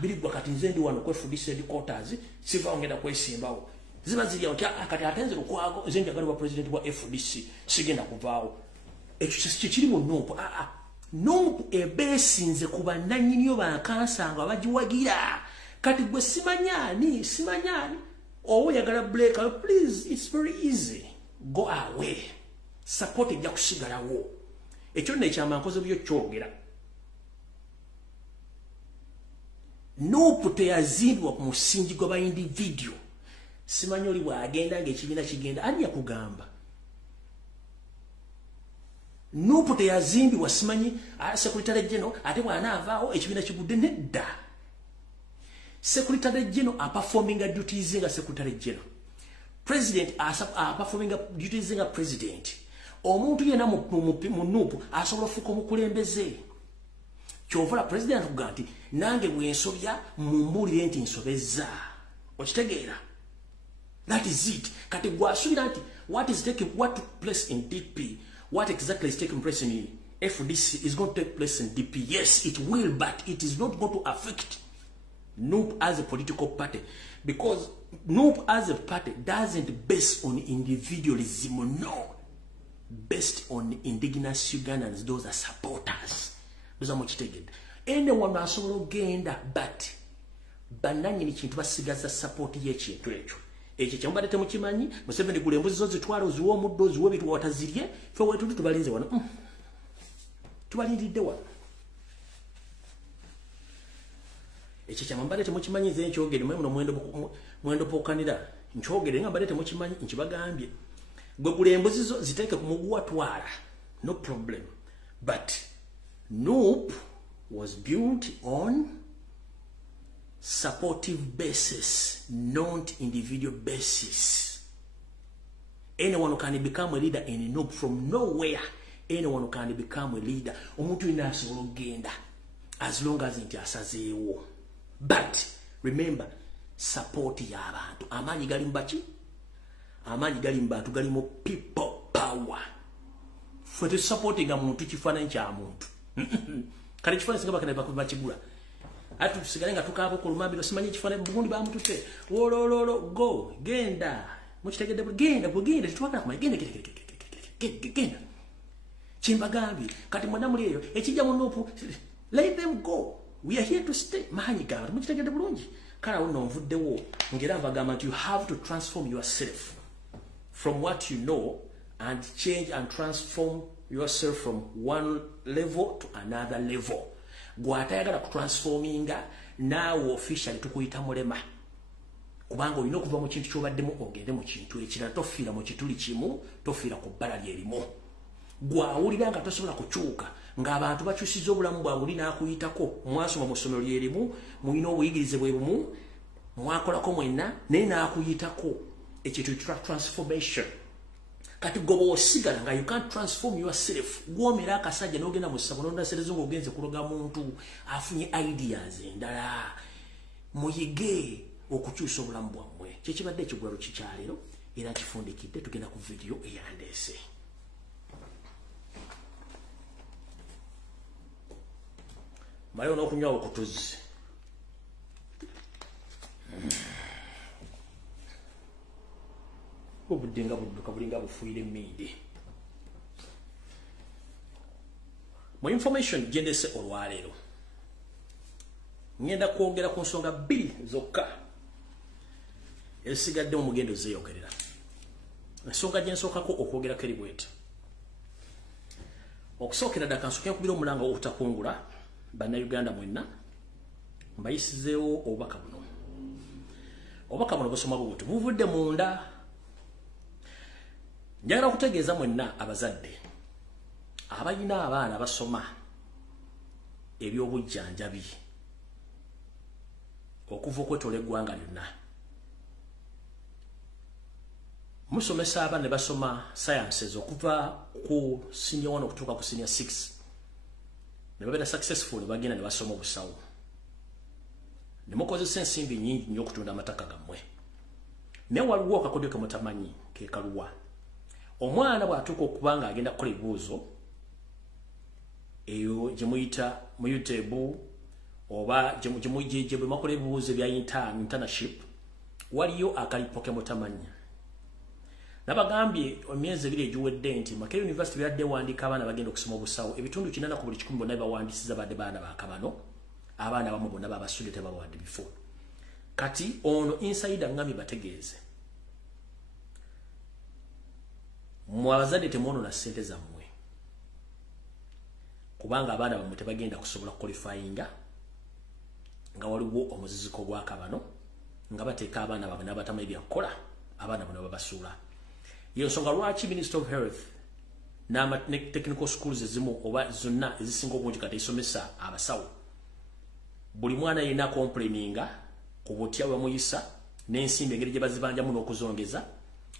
bili gwa kati nze ndi wano ku FDC headquarters siva ongenda kwesimbawo ziba ziri yanti kati atenze lukwago nze njagala wa president wa FDC sigenda kuvawo ekyo kiri mu NUP NUP ebesinze kuba nanyinyo bakansanga bagiwagira kati gwe simanyani owo yagala break please it's very easy go away support ejja kusigalawo ekyo nekyama nkoze byo kyogera NUP teyazimbwa ku musingi gwa individual simanyi oli bwagenda ng'ekibiina kigenda ani yakugamba NUP teyazimbibwa simanyi Secretary General ate bw'anaavaawo ekibiina kigudde nedda Secretary General performing duties nga Secretary General President performing duties nga President omuntu yena mu NUP asobola okufuuka omukulembeze kyovola President akuga nti nange bwensobya mumbuulire nti nsobezza okitegeera that is it kati gwasubira nti what took place in DP what exactly is taking place in FDC is going to take place in DP yes it will but it is not going to affect NUP as a political party because NUP as a party doesn't base on individualism no based on indigenous Ugandans those are supporters those are much taken anyone asobola ogenda but bananyini kintu basigaza support y'ekintu ekyo kyambadde mukimanyi Museveni gule embuzi zo zitwala oziwa omuddo oziwa ebitu watazirye fe wetu tubalinze wano tubalindidde wano ekyo kyambadde temukimanyi nze nkyogere muno mwendo pokanira nkyogere nga mbadde temukimanyi nkibagambye gwe gule embuzi zo ziteeke ku muguwa twala no problem but NUP was built on supportive basis, not individual basis. Anyone who can become a leader in NUP from nowhere, anyone who can become a leader, omuntu inasobola ogenda as long as nti asazeewo. But remember, support y'abantu. Amaanyi gali mbaki? Amaanyi gali mbantu gali mu people power. For the supporting muntu kifaananyi kya muntu. Kale kifaananyi singa bakana bakigula. Atu tusigale nga tukaabo ku lumambiro simanyi ekifaananyi Burundi bamutute wolololo go genda mukitegedde genda tetwagala kumanya genda kimbagambye kati mwana muli eyo ekijja mu NUP let them go we are here to stay maanyi gabantu mukitegedde bulungi kale awo nno nvuddewo ngera mbagamba nti you have to transform yourself from what you know and change and transform yourself from one level to another level. Gwatayagala kutransforminga naawe officially tukuyita mulema kubanga olina okuva mu kintu kyobaddemu ogende mu kintu ekirala tofiira mu kituli kimu tofiira ku bbala lyerimu gwawulira nga tosobola kukyuka ng'abantu bakyusiza obulamu bwabwe oli n'akuyitako mwasoma mu ssomero lyerimu mulina obuyigirize bwe bumu mwakolako mwenna naye n'akuyitako ekintu transformation kati gobo osigala nga you can't transform yourself gwomera akasajja n'ogenda mu ssabo n'ondasereza ng'ogenze kuloga muntu afunye ideas endala muyige okukyusa obulamu bwammwe kyekibadde ekigwalo kikyaleero era kifundikidde tugenda ku video eyandeese malayo n'okunywa okutuzi obuddenga budduka bulinga bufuire mmindi mu information gyendese olwaleero ngenda kwogera ku nsonga bbiri zokka ezisigadde mu mugendo zeeyogerera ensonga gyensookako okwogerako eri bweti okusookera ddaka nsooke nkubira omulanga obutakungula bannayuganda mwenna mbayisizeewo obubaka buno busoma bubuti buvudde munda njagala okutegeeza mwenna abazadde abalina abaana basoma ebyobujjanjabi okuva okwetoola eggwanga lyonna musomesa abaana ne basoma sciences okuva ku senior 1 okutuuka ku senior 6 ne babeera successful bagenda ne basoma obusawo ne mukozesa ensimbi nnyingi nnyo okutunda amataka gammwe naye waliwo akakodyo ke mutamanyi ke kaluwa omwana bwatuuka okubanga agenda kukola ebibuuzo eyo gye muyita mu YouTube oba gye bwemakola ebibuuzo bya internship waliyo akalipo ke mutamanya. Nabagambye emyezi ebiri egiwedde nti Makerere University byadde wandiika abaana bagenda okusoma obusawo ebitundu 80 ku buli 100 bonna bawandiisiza badde baana ba kabano abaana abamu bonna babasudde tebabawadde bifo. Kati ono inside ngami bategeeze mwabazadde temuono na ssente zammwe kubanga abaana bamwe tebagenda kusobola qualifyinga nga waliwo omuziziko gwa kabano nga bateeka abaana baabwe n'abatamanyi byakukola abaana bano babasuula. Iyo nsonga lwaki Minister of Health ne technical schools ezimu oba zonna ezisinga obungi kati isomesa abasawo buli mwana yina complaininga ku butya bamuyisa n'ensimbi engeri gye bazibanjamu n'okuzongeza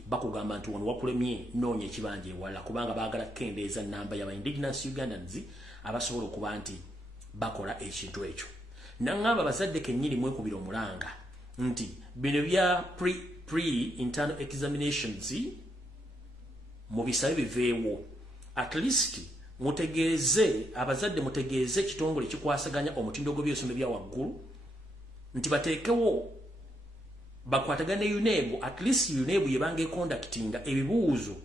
bakugamba nti wano wakulemye noonya ekibanja ewala kubanga baagala kukendeeza nnamba y'aba indigenous Ugandans abasobola okuba nti bakola ekintu ekyo. Nangamba bazadde kennyini mwekubira omulanga nti bino bya pre-internal examinations mu bisabe biveewo at least mutegeeze abazadde mutegeeze kitongole kikwasaganya omutindo gw'ebyosomo bya waggulu nti bateekewo bakwatagane UNEB at least UNEB yebange conductinga ebibuuzo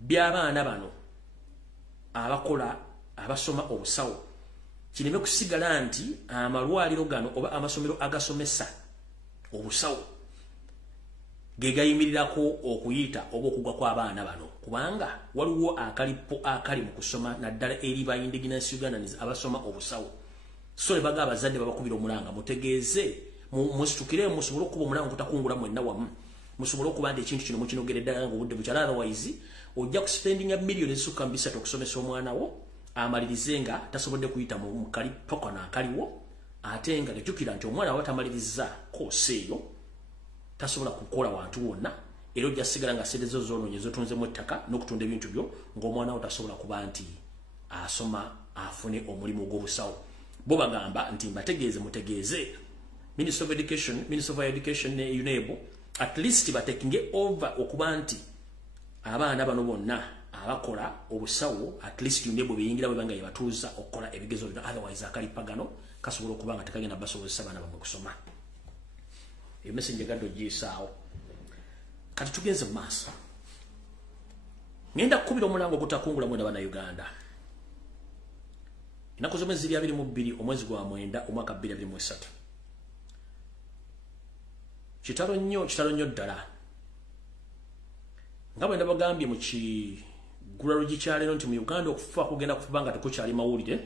by'abaana bano abakola abasoma obusawo kireme kusigala nti amalwaliro gano oba amasomero agasomesa obusawo gegayimirirako okuyita oba okugwa kw'abaana bano kubanga waliwo akalipo akali mu kusoma naddala eri ba indigenous Ugandans abasoma obusawo. So lebaga abazadde babakubira omulanga mutegeeze musitukire musobole okuba omulanga kutakungula mwenna wamu musobole okuba nti ekintu kino mukinogere ddala nga obudde bukyala otherwise ojja kuspendinga millions ezisukka mu bisatu okusomesa omwana wo amalirize nga tasobodde kuyita mu kalipo kano akaliwo ate nga gajjukira nti omwana wa tamaliriza koose eyo tasobola kukola wantu wonna era ojja sigala nga ssente zo zoonoonye zotunzemu ettaka n'okutunda ebintu byo ng'omwana wo tasobola kuba nti asoma afune omulimu gw'obusawo. Bo bagamba nti mbategeeze mutegeeze Minister of Education ne UNEB at least batekinge over okuba nti abaana bano bonna abakola obusawo at least UNEB beyingira bwe banga yebatuuza okukola ebigezo bino otherwise akalipagano kasobola okuba nga tekagenda basobozesa abaana bamwe kusoma. Eyo message gaddo gisaawo kati tugenze mu maaso ngenda kukubira omulango okutakungula mwenda bana Uganda ennaku z'omwezi 22 omwezi gwa mwenda omwaka 2023 kitalo nnyo ddala nga bwe ndabagambye mu kigulalo gikyalero nti mu Uganda okufa kugenda kufuba nga tekukyali mawulire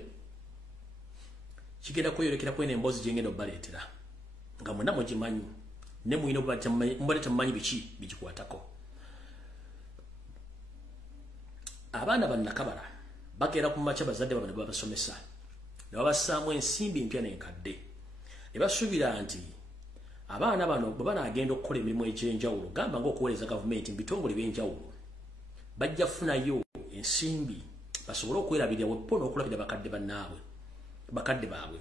kigenda kweyolekera kwene emboozi gye ngenda obbaleetera nga mwena mugimanyi ne muyina mubale temumanyi biki bigikwatako. Abaana bannakabala bakeera ku makya bazadde babano babasomesa ne babassaamu ensimbi empya n'enkadde ne basuubira nti abaana bano bwe banaagenda okukola emirimu egy'enjawulo gamba ng'okuweereza gavumenti mu bitongole by'enjawulo bajja kufunayo ensimbi basobole okwerabirira weppo n'okulabira bakadde baabwe.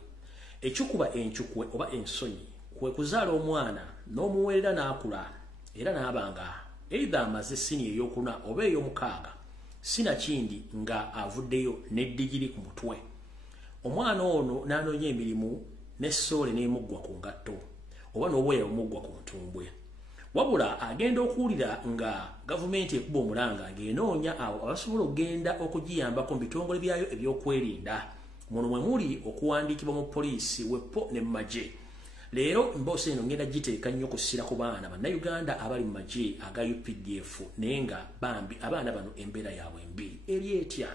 Ekikuba enkukwe oba ensonyi kwe kuzaala omwana n'omuweerera n'akula era n'abanga either amaze sini ey'okuna oba ey'omukaaga sina kindi nga avuddeyo ne digiri ku mutwe. Omwana ono n'anoonya emirimu n'essoole n'emuggwa ku ngatto oba n'obweya omuggwa ku ntumbwe wabula agenda okuwulira nga gavumenti ekuba omulanga ng'enoonya awo abasobola okugenda okugiyambako mu bitongole byayo ebyokwerinda muno mwe muli okuwandiikibwa mu poliisi weppo ne mu magye. Leero mbose eno ngenda giteeka nnyo kussira ku baana bannayuganda abali mu magye aga UPDF naye nga bambi abaana bano embeera yaabwe mbi eri etya.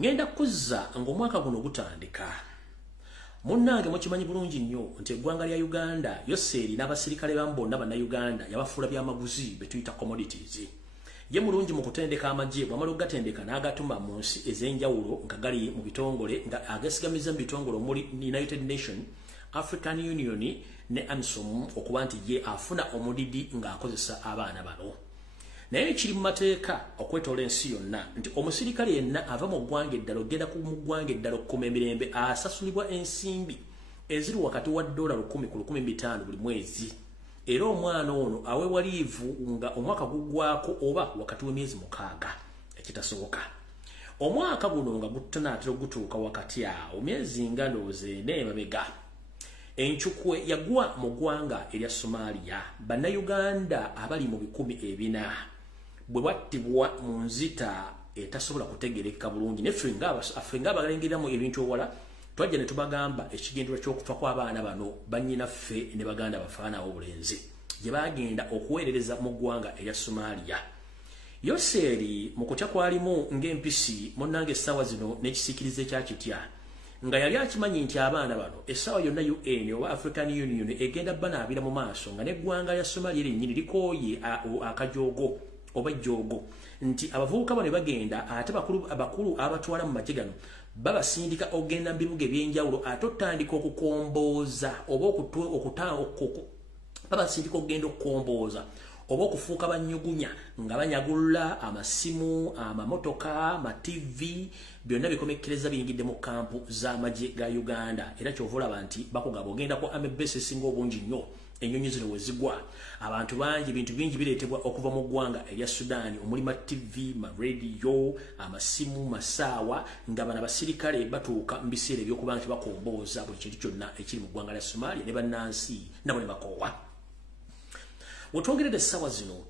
Ngenda kuzza ng'omwaka guno gutandika munnange mukimanyi bulungi nnyo nti eggwanga lya Uganda yoseeri n'abasirikale bamu bonna bannayuganda yabafuula byamaguzi betuyita commodities. Ye mulungi mu kutendeka amagye bw'amala okugatendeka n'agatuma mu nsi ez'enjawulo nga gali mu bitongole nga agasigamiza mu bitongole omuli United Nations, African Union ne AMISOM okuba nti ye afuna omudidi ng'akozesa abaana bano. Naye kiri mu mateeka okwetoola ensi yonna nti omusirikale yenna ava mu ggwanga eddala ogenda ku mu ggwanga eddala okukuma emirembe asasulibwa ensimbi eziri wakati wa $10,000 ku $15,000 buli mwezi era omwana ono aweebwa liivu nga omwaka guggwaako oba wakati w'emyezi 6 ekitasoboka. Omwaka guno nga gutanatera gutuuka wakati awo myezi nga ndowooza n'emabega. Enchukwe yagwa mu ggwanga erya Somalia. Bannayuganda abali mu 400 bwe battibwa mu nzita etasobola kutegerekeka bulungi. Neffe ng'abalengeramu ebintu owala twajja ne tubagamba ekigendera ky'okufa kw'abaana bano bannyinaffe ne baganda bafaanawo obulenzi gye bagenda okuweerereza mu ggwanga erya Somalia. Yoseri mu kutya kwalimu ng'empisi munnange essaawa zino n'ekisiikirize kya kitya nga yali akimanyi nti abaana bano essaawa yonna UN oba African Union egenda banaabira mu maaso nga n'eggwanga lya Somalia lyennyini likooye akajoogo oba ejjoogo nti abavubuka bano bagenda ate abakulu abatwala mu magye gano babasindika ogenda mu bibuga ebyenjawulo ate otandika okukombooza oba babasindika ogenda okukombooza oba okufuuka banyugunya nga banyagula amasimu amamotoka TV byonna bikomekkereza biyingidde mu kampu z'amagye ga Uganda. Era kyova olaba nti bakugamba ogenda ku Endobesu esinga obungi nnyo ennyonyi zino we zigwa. Abantu bangi bintu bingi bireetebwa okuva mu ggwanga erya Sudan omuli TV, radio, amasimu, masaawa nga bana basirikale batuuka mu biseera ebyokuba nti bakombooza buli kintu kyonna ekiri mu ggwanga lya Somalia ne bannansi nabo ne bakoowa. Wetwongeredde essaawa zino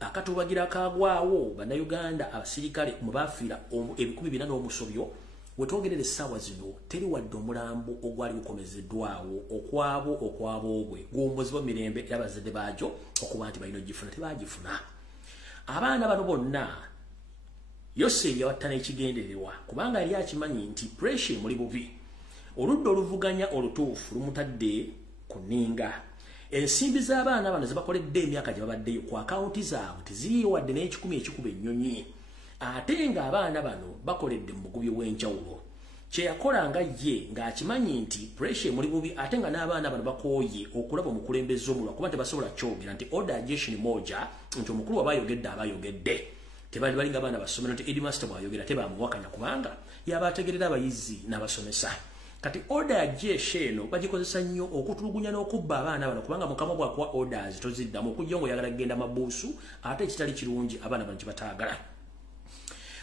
akatubagira kagwawo bannayuganda abasirikale mu baafiira 200 n'omusobyo. Wetwongeredde essaawa zino teri wadde omulambo ogwali gukomezeddwawo okwabo obwe guwummuzibwa mirembe y'abazadde baagyo okuba nti balina ogifuna tebagifuna. Abaana bano bonna Yoseri yawatta n'ekigendererwa kubanga yali akimanyi nti pressure muli bubi. Oludda oluvuganya olutuufu lumutadde ku nninga. Ensimbi z'abaana bano zebakoledde emyaka gye babaddeyo ku akawunti zaabwe teziriyo wadde n'ekikumi ekikuba ennyonyi. Ate ng'abaana bano bakoledde mu bugubi bw'enjawulo. Kye yakolanga ye ng'akimanyi nti pressure muli bubi ate nga n'abaana bano bakooye okulaba omukulembeze omulwa kuba tebasobola kyogera nti order ya jeshi ni moja nti omukulu waba abayogedde. Tebali balinga abaana basomero nti headmaster bw'ayogera tebamuwakanya kubanga yabategerera abayizi n'abasomesa. Kati order ya jeshi eno bagikozesa nnyo okutulugunya n'okubba abaana bano kubanga mukama bw'akuwa orders toziddamu okujja ng'oyagala kugenda mabuusu ate ekitali kirungi abaana bano kibataagala.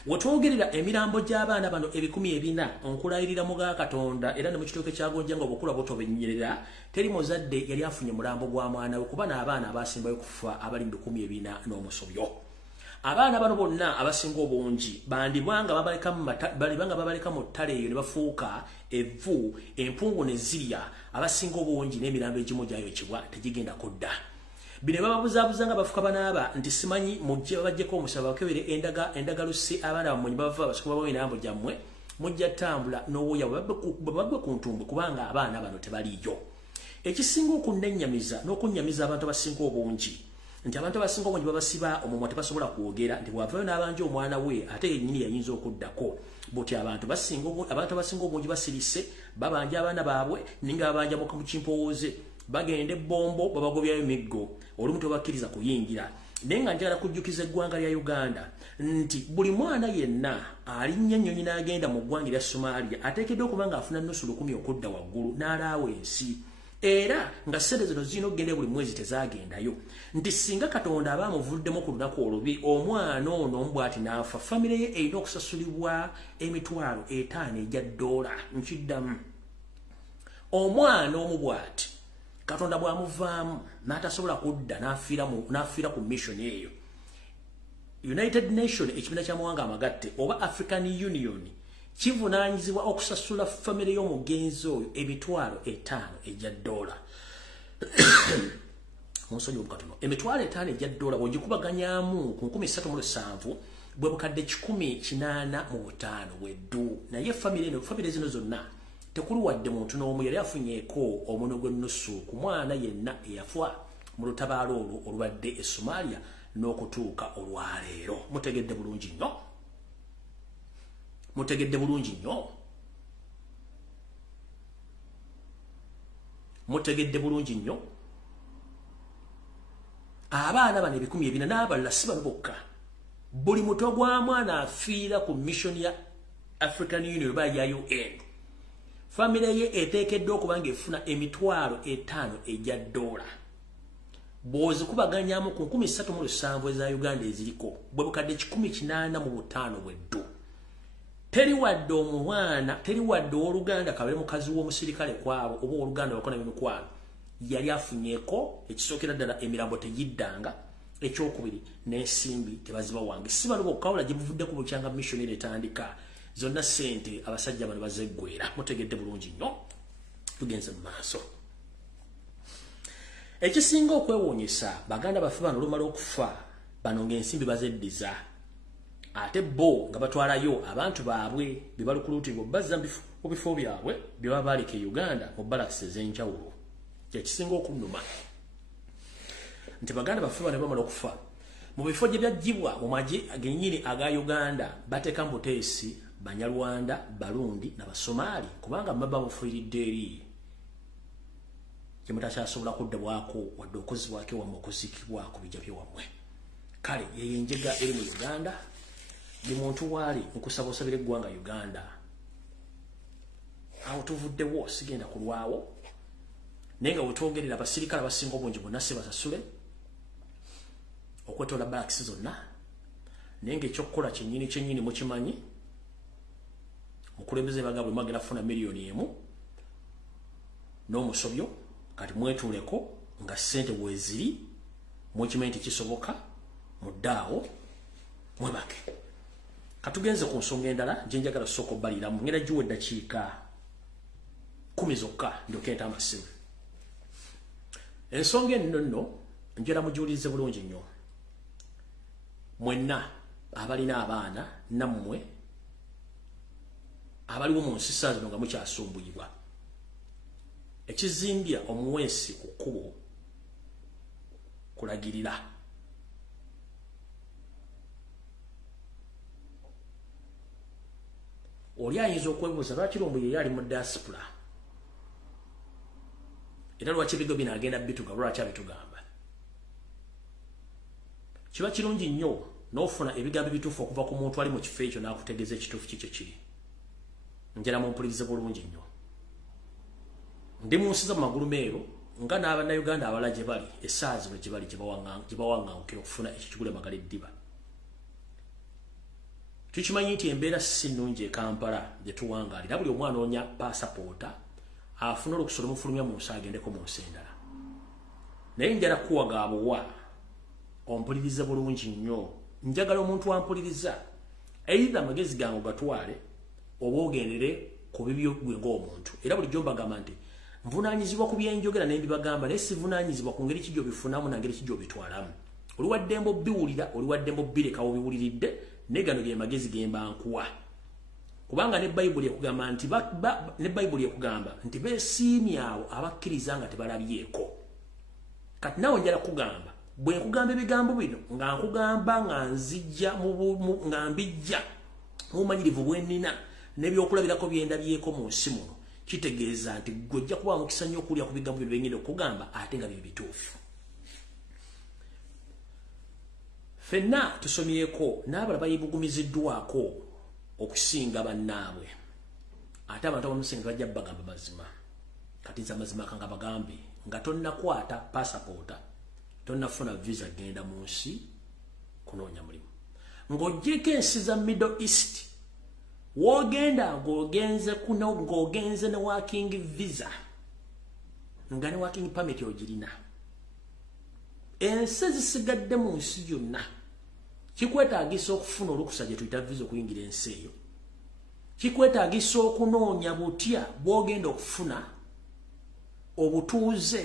Wetwogerera emirambo gy'abaana bano 400 onkulayirira mu ga Katonda era ne mu kitooke kya Gonja nga obukula butobennyerera teri muzadde yali afunye mulambo gwa mwana we kuba n'abaana abasimbayo kufa abali 200 n'omusobyo. Abaana bano bonna abasinga obungi bandibanga babaleka mu ttale eyo ne bafuuka evvu empungu ne zirya abasinga obungi n'emirambo egimu gyayo kibwa tegigenda kudda. Bino bababuzaabuza nga bafuka banaaba nti simanyi mujje babajjeko omusaba bakebere endagalusi abaana bammwe bava basukuma bawe n'ambo gyammwe mujja ttambula n'owoya babbe ku ntumbwe kubanga abaana bano tebaliyo. Ekisinga okunnenyamiza n'okunnyamiza abantu abasinga obungi nti abantu abasinga obungi babasiba omumwa tebasobola kwogera nti bw'avaayo n'abanja omwana we ate yennyini yayinza okuddako. Buti abantu abasinga obungi basirise babanja abaana baabwe ninga babanja mu kimpowooze bagende bombo babagobyayo miggo olumu tebakkiriza kuyingira. Naye nga njagala kujjukiza eggwanga lya Uganda nti buli mwana yenna alinnya ennyonyi n'agenda mu ggwanga lya Somalia ateekeddwa okuba ng'afuna nnusu 10 okudda waggulu n'alaawa ensi. Era nga ssente zino zirina okugenda buli mwezi tezagendayo nti singa Katonda aba amuvuddemu ku lunaku olubi omwana ono mbw'ati n'afa famire ye erina okusasulibwa $5,000 egya dola. Nkiddamu omwana omu bw'ati Katonda bw'amuvaamu n'atasobola kudda n'afiira ku mission eyo. United Nations ekibiina ky'amawanga amagatte oba African Union kivunaanyizibwa okusasula famire y'omugenzi oyo $5,000 egya dola. Munsonyi obukatono $5,000 egya dola bw'ogikubaganyaamu ku 37 bwe bukadde 185 weddu. Naye famire zino zonna tekuli wadde muntu n'omu yali afunyeeko omuno gw'ennusu ku mwana yenna eyafa mu lutabaalo olwo olubadde e Somalia n'okutuuka olwaleero. Mutegedde bulungi nnyo. Mutegedde bulungi nnyo. Mutegedde bulungi nnyo. Abaana bano 400 n'abalala si bano bokka. Buli muto gwa mwana afiira ku mission ya African Union oba ya UN. Famire ye eteekeddwa okuba ng'efuna $5,000 egya dola. bozi kubaganyamu ku 13 eza Uganda eziriko bwe bukadde 185 mu butano bweddu teri wadde omwana teri wadde oluganda kabere mukazi w'omusirikale kwabo oba oluganda bakona bimikwano yali afunyeko ekisokera ddala emirambo teyiddanga ekyokubiri n'ensimbi tebaziba wange si bano bokawula gye buvudde ku bukyanga missionary etandika zonna sente abasajja bano bazeggwera mutegedde bulungi nnyo tugenze mu maaso ekisinga okwewuunyisa baganda baffe bano olumala okufa bano ng'ensimbi bazeddiza ate bo nga batwalayo abantu baabwe bye balukulutirwa bazza mu bifo byabwe bye baba baleka e Uganda mu balakisi ez'enjawulo kyekisinga okunnuma nti baganda baffe bano bamala okufa mu bifo gye byaggyibwa mu magye agennyini aga Uganda bateeka mu buteesi Banyarwanda Barundi n'Abasomaali kubanga maba mufiiridde eri kyemutakyasobola kuddebwako wadde okozibwako ewammwe okuzikibwako bijja byewammwe kale yeyo enjega eri mu Uganda buli muntu waali nkusaba osabira eggwanga Uganda awo tuvuddewo sigenda kulwawo naye nga wetwogerera abasirikale abasinga obungi bonna si basasule okwetola balakisi zonna naye ngaekyokukola kyennyini mukimanyi mukulembeze baga bwe mwagenda kufuna miliyoni emu n'omusobyo kati mwetuuleko nga ssente bweziri mwekimanyi tekisoboka muddaawo mwebake katugenze ku nsonga endala gye njagala sooka obbaliramu ngenda giwa eddakiika 10 zokka ndokenta amasimu ensonga eno nno njala mugiwulirize bulungi nnyo mwenna abalina abaana nammwe abaliwo mu nsi saa zino nga mukyasumbuyibwa ekizimbya omuweesi ku kkubo kulagirira oli ayinza okwebuuza lwaki Lumbuye yali mu diaspora era lwaki ebigo bino agenda bitugamba lwaki abitugamba kiba kirungi nnyo n'ofuna ebigambo ebituufu okuva ku muntu ali mu kifo ekyo n'akutegeeza ekituufu kikyo kiri njala mumpulirize bulungi nnyo ndi mu nsi za mu magulu meero nga n'Abannayuganda abalala gye bali essaawa zino gye bali gye bawaŋŋangukira okufuna ekyo kigula magala eddiba tukimanyi nti embeera si nnungi e Kampala gye tuwangaalira buli omwana onya pasapoota afuna olukusa olumufulumya mu nsi agendeko mu nsi endala naye njala kuwaga buwa ompulirize bulungi nnyo njagala omuntu wampuliriza either amagezi gange gatwale oba ogendere ku bibyo gwe ng'omuntu era bulijjo mbagamba nti nvunaanyizibwa ku byenjogera n'embibagamba naye sivunaanyizibwa ku ngeri kijjo bifunamu na ngeri kijjo bitwalamu oli waddembo biwulira oli waddembo birekawo biwuliridde naye gano ge magezi gemba nkuwa kubanga ne Bayibuli ekugamba nti ne Bayibuli ekugamba nti beesiimye awo abakkiriza nga tebalabyeko kati nawe njala kugamba bwe nkugamba ebigambo bino nga nkugamba nga nzijja nga mbijja mumanyirivu bwennina n'ebyokulabirako byendabyeko mu nsi muno kitegeeza nti gwe ojja kuba mukisa nnyo okulya ku bigambo bino byenyini okugamba ate nga bye bituufu ffenna tusomyeko n'abalala bayibugumiziddwako okusinga bannaabwe ate abantu abamusinga tebajja bagamba mazima kati nze amazima kanga bagambe nga tonnakwata pasapoota tonnafuna visa genda mu nsi kunoonya mulimu ng'oggyeko ensi za Middle East wogenda ng'ogenze ne working visa nga ne working permit ogirina ensi zisigadde mu nsi yonna kikwetaagisa okufuna olukusa gye tuyita visa okuyingira ensi eyo kikwetaagisa okunoonya butya bw'ogenda okufuna obutuuze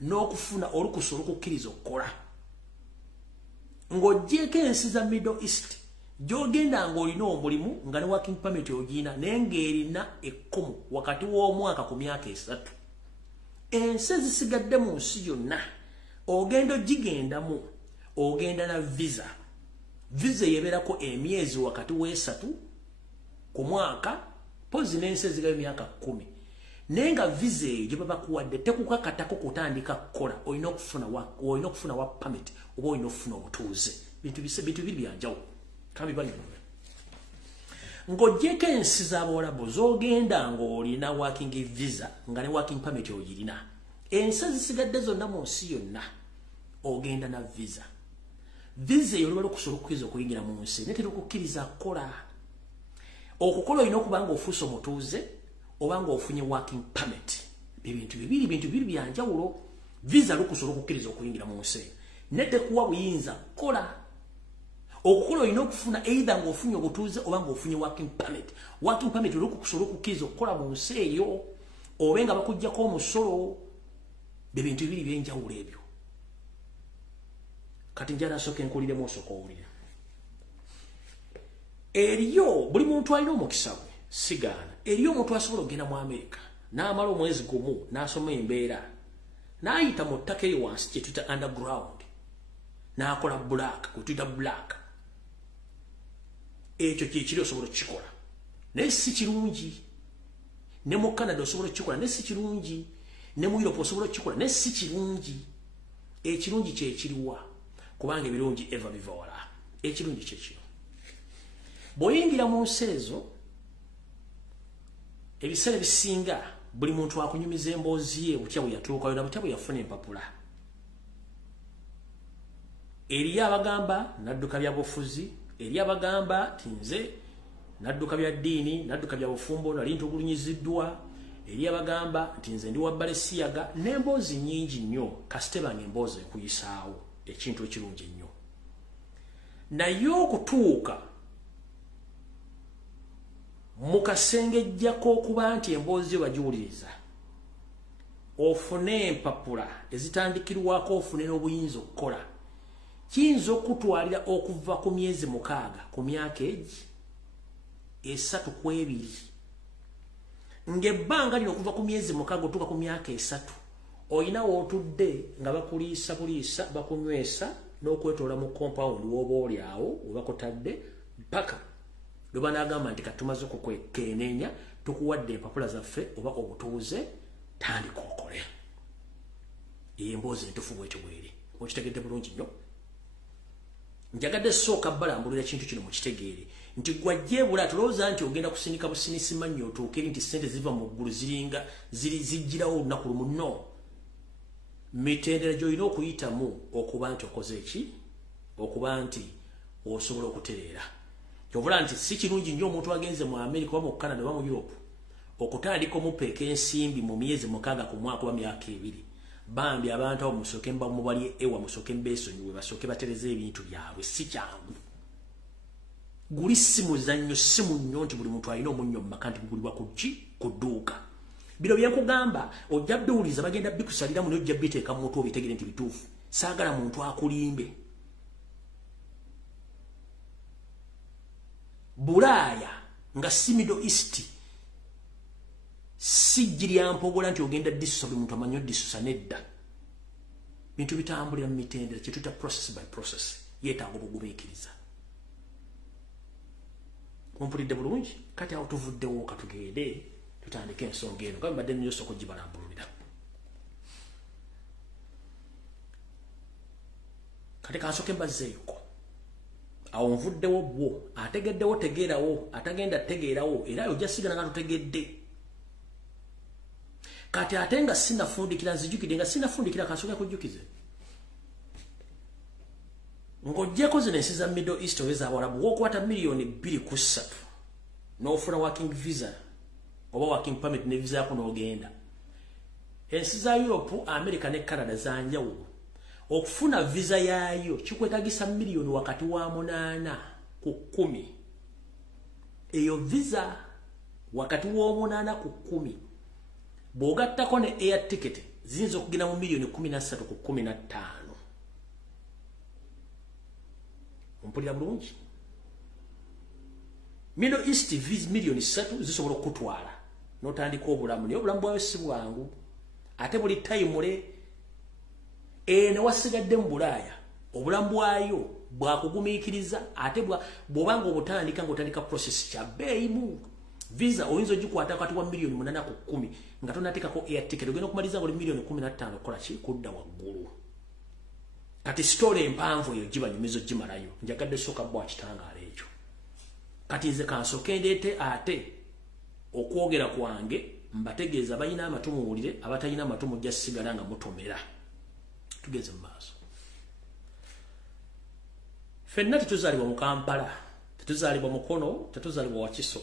n'okufuna olukusa olukukkiriza okukola ng'oggyeko ensi za Middle East gy'ogenda ng'olina omulimu nga ne working permit ogirina naye ng'erina ekkomo wakati w'omwaka ku myaka 3 ensi zisigadde mu nsi yonna ogenda ogigendamu ogenda na visa yebeerako emyezi wakati w'esatu ku mwaka pozi n'ensi ezigayo emyaka 10 naye nga visa eyo gye baba kuwadde tekukakatako kutandika kukola olina okufuna wa permit oba olina okufuna obutuuze bintu bibiri byanjawulo kambi bali ng'oggyeko ensi z'Abawarabu z'ogenda ng'olina working visa nga ne working permit ogirina ensi zisigadde zonna mu nsi yonna ogenda na visa. Visa eyo olwala okusobola okukiriza okuyingira mu nsi netera okukkiriza kukola. Okukola olina okuba nga ofuuse omutuuze oba nga ofunye working permit. Bintu bibiri bya njawulo. Visa lukusobola okukkiriza okuyingira mu nsi netekuwa buyinza kola. Okukola olina okufuna either nga ofunye obutuuze oba nga ofunye working permit. Working permit lukusobola okukkiriza okukola mu nsi eyo oba nga bakuggyako omusolo. Bintu bibiri byenjawulo ebyo. Kati njala soke nkuliremu osooka owulire. Eriyo buli muntu alina omukisa gwe sigaana. Eriyo omuntu asobola okugenda mu America n'amala omwezi gumu n'asoma embeera n'ayita mu ttaka eyo wansi kye tuyita underground n'akola black kwe tuyita black. Ekyo kyekiri osobola okukikola naye si kirungi. Ne mu Canada osobola okukikola naye si kirungi. Ne mu Europe osobola okukikola naye si kirungi. Ekirungi kyekiriwa kubanga ebirungi eva biva wala. Ekirungi kyekiro bw'oyingira mu nsi ezo ebiseera bisinga buli muntu akunyumiza emboozi ye butya bwe yatuukayo na butya bwe yafuna empapula. Eriyo abagamba nadduka bya bufuzi, eriyo abagamba tinze nadduka bya ddiini, nadduka bya bufumbo nali ntugulunyiziddwa, eriyo abagamba nti nze ndi wabbale siyaga n'emboozi nnyingi nnyo kasite bange emboozi ekuyisaawo ekintu ekirungi ennyo. Naye okutuuka mukasengejjako okuba nti emboozi yo bagiwuliriza ofune empapula ezitandikirwako ofune n'obuyinza okukola kiyinza okutwalira okuva ku myezi 6 ku myaka egi 3 ku 2 ng'ebbanga lino okuva ku myezi 6 otuuka ku myaka 3 oyina wootudde nga bakuliisa bakunywesa n'okwetoola mu compound w'oba oli awo webakutadde mpaka lwe banaagamba nti katumaze okukwenenya tukuwadde empapula zaffe oba obutuuze tandika okole. Emboozi entufu bwetyo bweri okitegedde bulungi nnyo. Njagadde sooka balambulira ekintu kino mukitegeere nti gwajje bula tulowooza nti ogenda kusinika businisi mannyo otuukeri nti ssente ziva mu ggulu ziringa zijjirawo olunaku lumu. No, mitendera gy'olina okuyitamu okuba nti okoze eki okuba nti osobola okutereera. Kyovula nti si kirungi nnyo omuntu agenze mu America oba mu Canada oba mu Europe okutandika omupeeka ensimbi mu myezi 6 ku mwaka oba myaka 2 bambi abantu abo musooke mubali ewa musooke Endobeso we basooke batereze ebintu byabwe. Si kyangu guli si muzannyo si munnyo nti buli muntu alina omunnyo mu maka nti gugulibwa ku dduuka. Bino bye nkugamba ojja biwuliza bagenda bikusaliramu n'ojja biteeka mu mutwe obitegere nti bituufu. Saagala muntu akulimbe. Bulaaya nga si Middle East si jjirya mpogola nti ogenda disusa buli muntu amanyi disusa nedda. Bintu bitambulira mu mitendera kye tuyita process by process yeetaaga obugumiikiriza. Mumpulidde bulungi kati awo tuvuddewo katugende tutandike ensonga eno nga mbadde nyo soko gibalambulira. Kati kansooke mbazzeeko awo nvuddewo bwo ategeddewo tegeerawo atagenda tegeerawo era ojja sigala nga tutegedde. Kati ate nga sinafundikira nzijukidde nga sinafundikira kansooke kujjukize ng'oggyeko zino ensi za Middle East oba ez'Abawarabu w'okwata $2.3 n'ofuna working visa oba working permit ne visa yako n'ogenda. Ensi za Europe, America ne Canada za njawulo. Okufuna visa yaayo kikwetagisa $1 wakati wa 8 ku 10. Eyo visa wakati wa 8 ku 10 bw'ogattako ne air ticket ziyinza okugenda mu $13 ku 15. Mpulira bulungi. Middle East visa $3 zisobola okutwala n'otandika obulamu naye obulamu bwayo si bwangu ate buli tayimule ne wasigadde mu Bulaaya obulamu bwayo bwakugumiikiriza ate bw'obanga obutandika ng'otandika process kya bbeeyimu. Visa oyinza ogikwata kati wa $8 ku 10 nga tonateekako air ticket ogenda okumaliza nga oli $15 okukola ki kudda waggulu. Kati story empanvu eyo gibanyumizo gimalayo njagadde sooka bwa kitangaala ekyo. Kati nze kansooke ndeete ate okwogera kwange mbategeeza bayina amatu muwulire abatayina amatu mujja sigala nga mutomera tugeze mu maaso fenna tetuzaalibwa mu Kampala tetuzaalibwa Mukono tetuzaalibwa Wakiso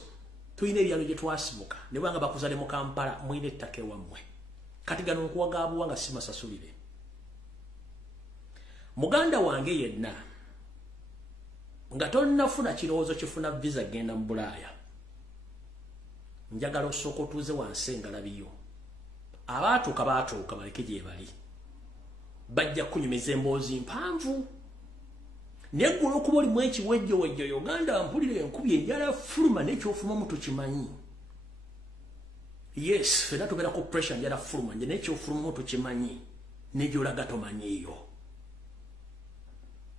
tuyina ebyalo gye twasibuka ne bwanga bakuzale mu Kampala mwine ettaka ewammwe kati gano nkuwagaabuwa nga simasasulire muganda wange yenna nga tonnafuna kirowoozo kifuna visa genda mu Bulaaya njagala osooka otuuze wansi engalabiyo abaatuuka baatuuka baleke gye bali bajja kunyumiza emboozi mpanvu neggula okuba olimu ekiwejjowejjo Uganda mpulire enkubi enjala fuluma n'ekyofumamu tukimanyi yes fena tubeera ku pressure njala fuluma nje n'ekyofumamu tukimanyi n'egyolaga tomanyiiyo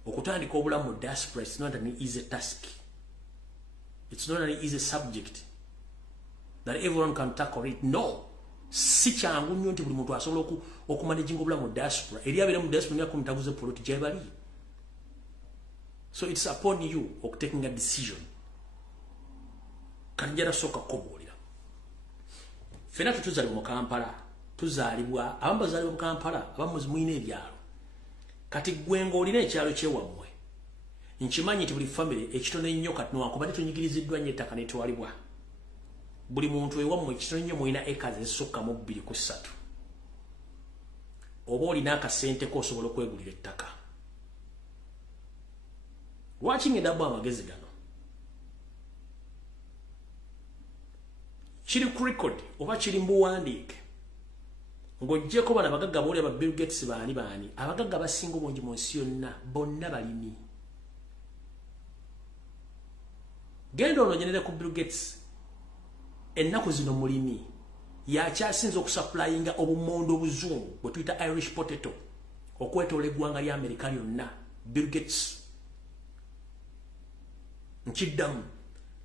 okutandika obulamu mu diaspora it's not an easy task it's not an easy subject that everyone can tackle it no si kyangu nnyo nti buli muntu asobola okumanaginga obulamu mu diaspora eri abeera mu diaspora myaka mutaguze poloti gye bali so it's upon you of taking a decision kanjala soka kobolira fena tutuzalibwa mu Kampala tuzalibwa abamu bazalibwa mu Kampala abamu muyina ebyalo kati gwengo olina ekyalo kyewammwe nkimanyi nti buli family ekitono ennyo kati nwakuba tetunyigiriziddwa nnyo ettaka netwalibwa buli muntu ewammwe ekitono nnyo mulina acres ezisukka mu 2 ku 3 oba olina akasente k'osobola okwegulira ettaka lwaki ngedabwa amagezi gano kiri ku record oba kiri mbuwandiike ng'oggyeko bano abagagga booli aba Bill Gates baani abagagga basinga obungi mu nsi yonna bonna balimi genda ononyerere ku Bill Gates ennaku zino mulimi yakyasinza okusuplyinga obumondo obuzungu bwe tuyita Irish potato okwetoola eggwanga lya Amerika lyonna Bill Gates nkiddamu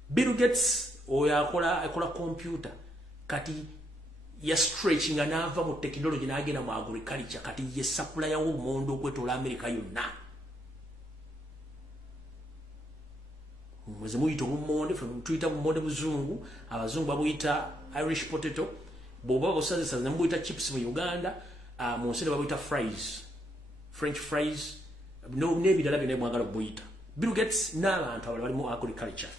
Bill Gates oyo akola computer kati ya stretching anava mu technology n'agenda mu agriculture kati ye supplier w'obumondo okwetoola Amerika yonna mweze muyita obumonde tuyita bumonde buzungu abazungu babuyita Irish potato bw'oba busazesa ne mubuyita chips mu Uganda mu nsi ne babuyita French fries n'ebirala byonna mwagala okubuyita Bill Gates n'abantu abali mu agriculture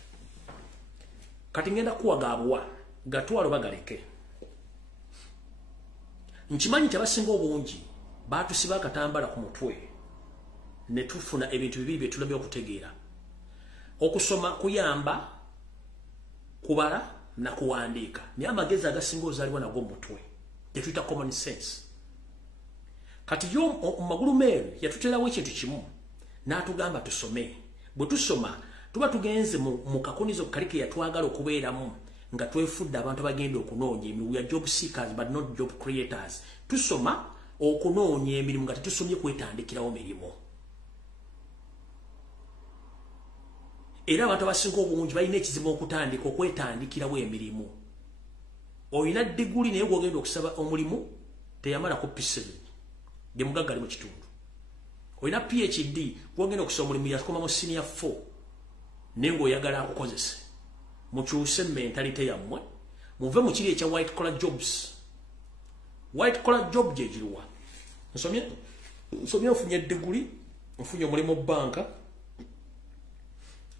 kati ngenda kuwagaabuwa gatwalo bagaleke nkimanyi nti abasinga obungi baatusiba akatambala ku mutwe ne tufuna ebintu bibiri bye tulabye okutegeera okusoma kuyamba kubala na kuwandiika naye amagezi agasinga ozaalibwa nago mutwe tetuyita common sense kati yo magulu meeru yatuterawo ekintu kimu n'atugamba tusome bwe tusoma tuba tugenze mu kakunizo kalike yatwagala okubeeramu nga twefudde abantu bagenda okunoonya emirimu ya job seekers but not job creators tusoma okunoonya emirimu nga tetusomye kwetandikirawo mirimu era abantu abasinga obungi balina ekizibu okutandika okwetandikirawo emirimu olina diguli naye gwogenda okusaba omulimu teyamala ku P7 gye mugagga ali mu kitundu olina PhD gwogenda okusaba omulimu yakoma mu senior 4 naye ng'oyagala akukozese mukyuse mentalite yammwe muve mu kiri ekya white collar jobs white collar job gye giruwa nsomye nfunye diguli nfunye omulimu banka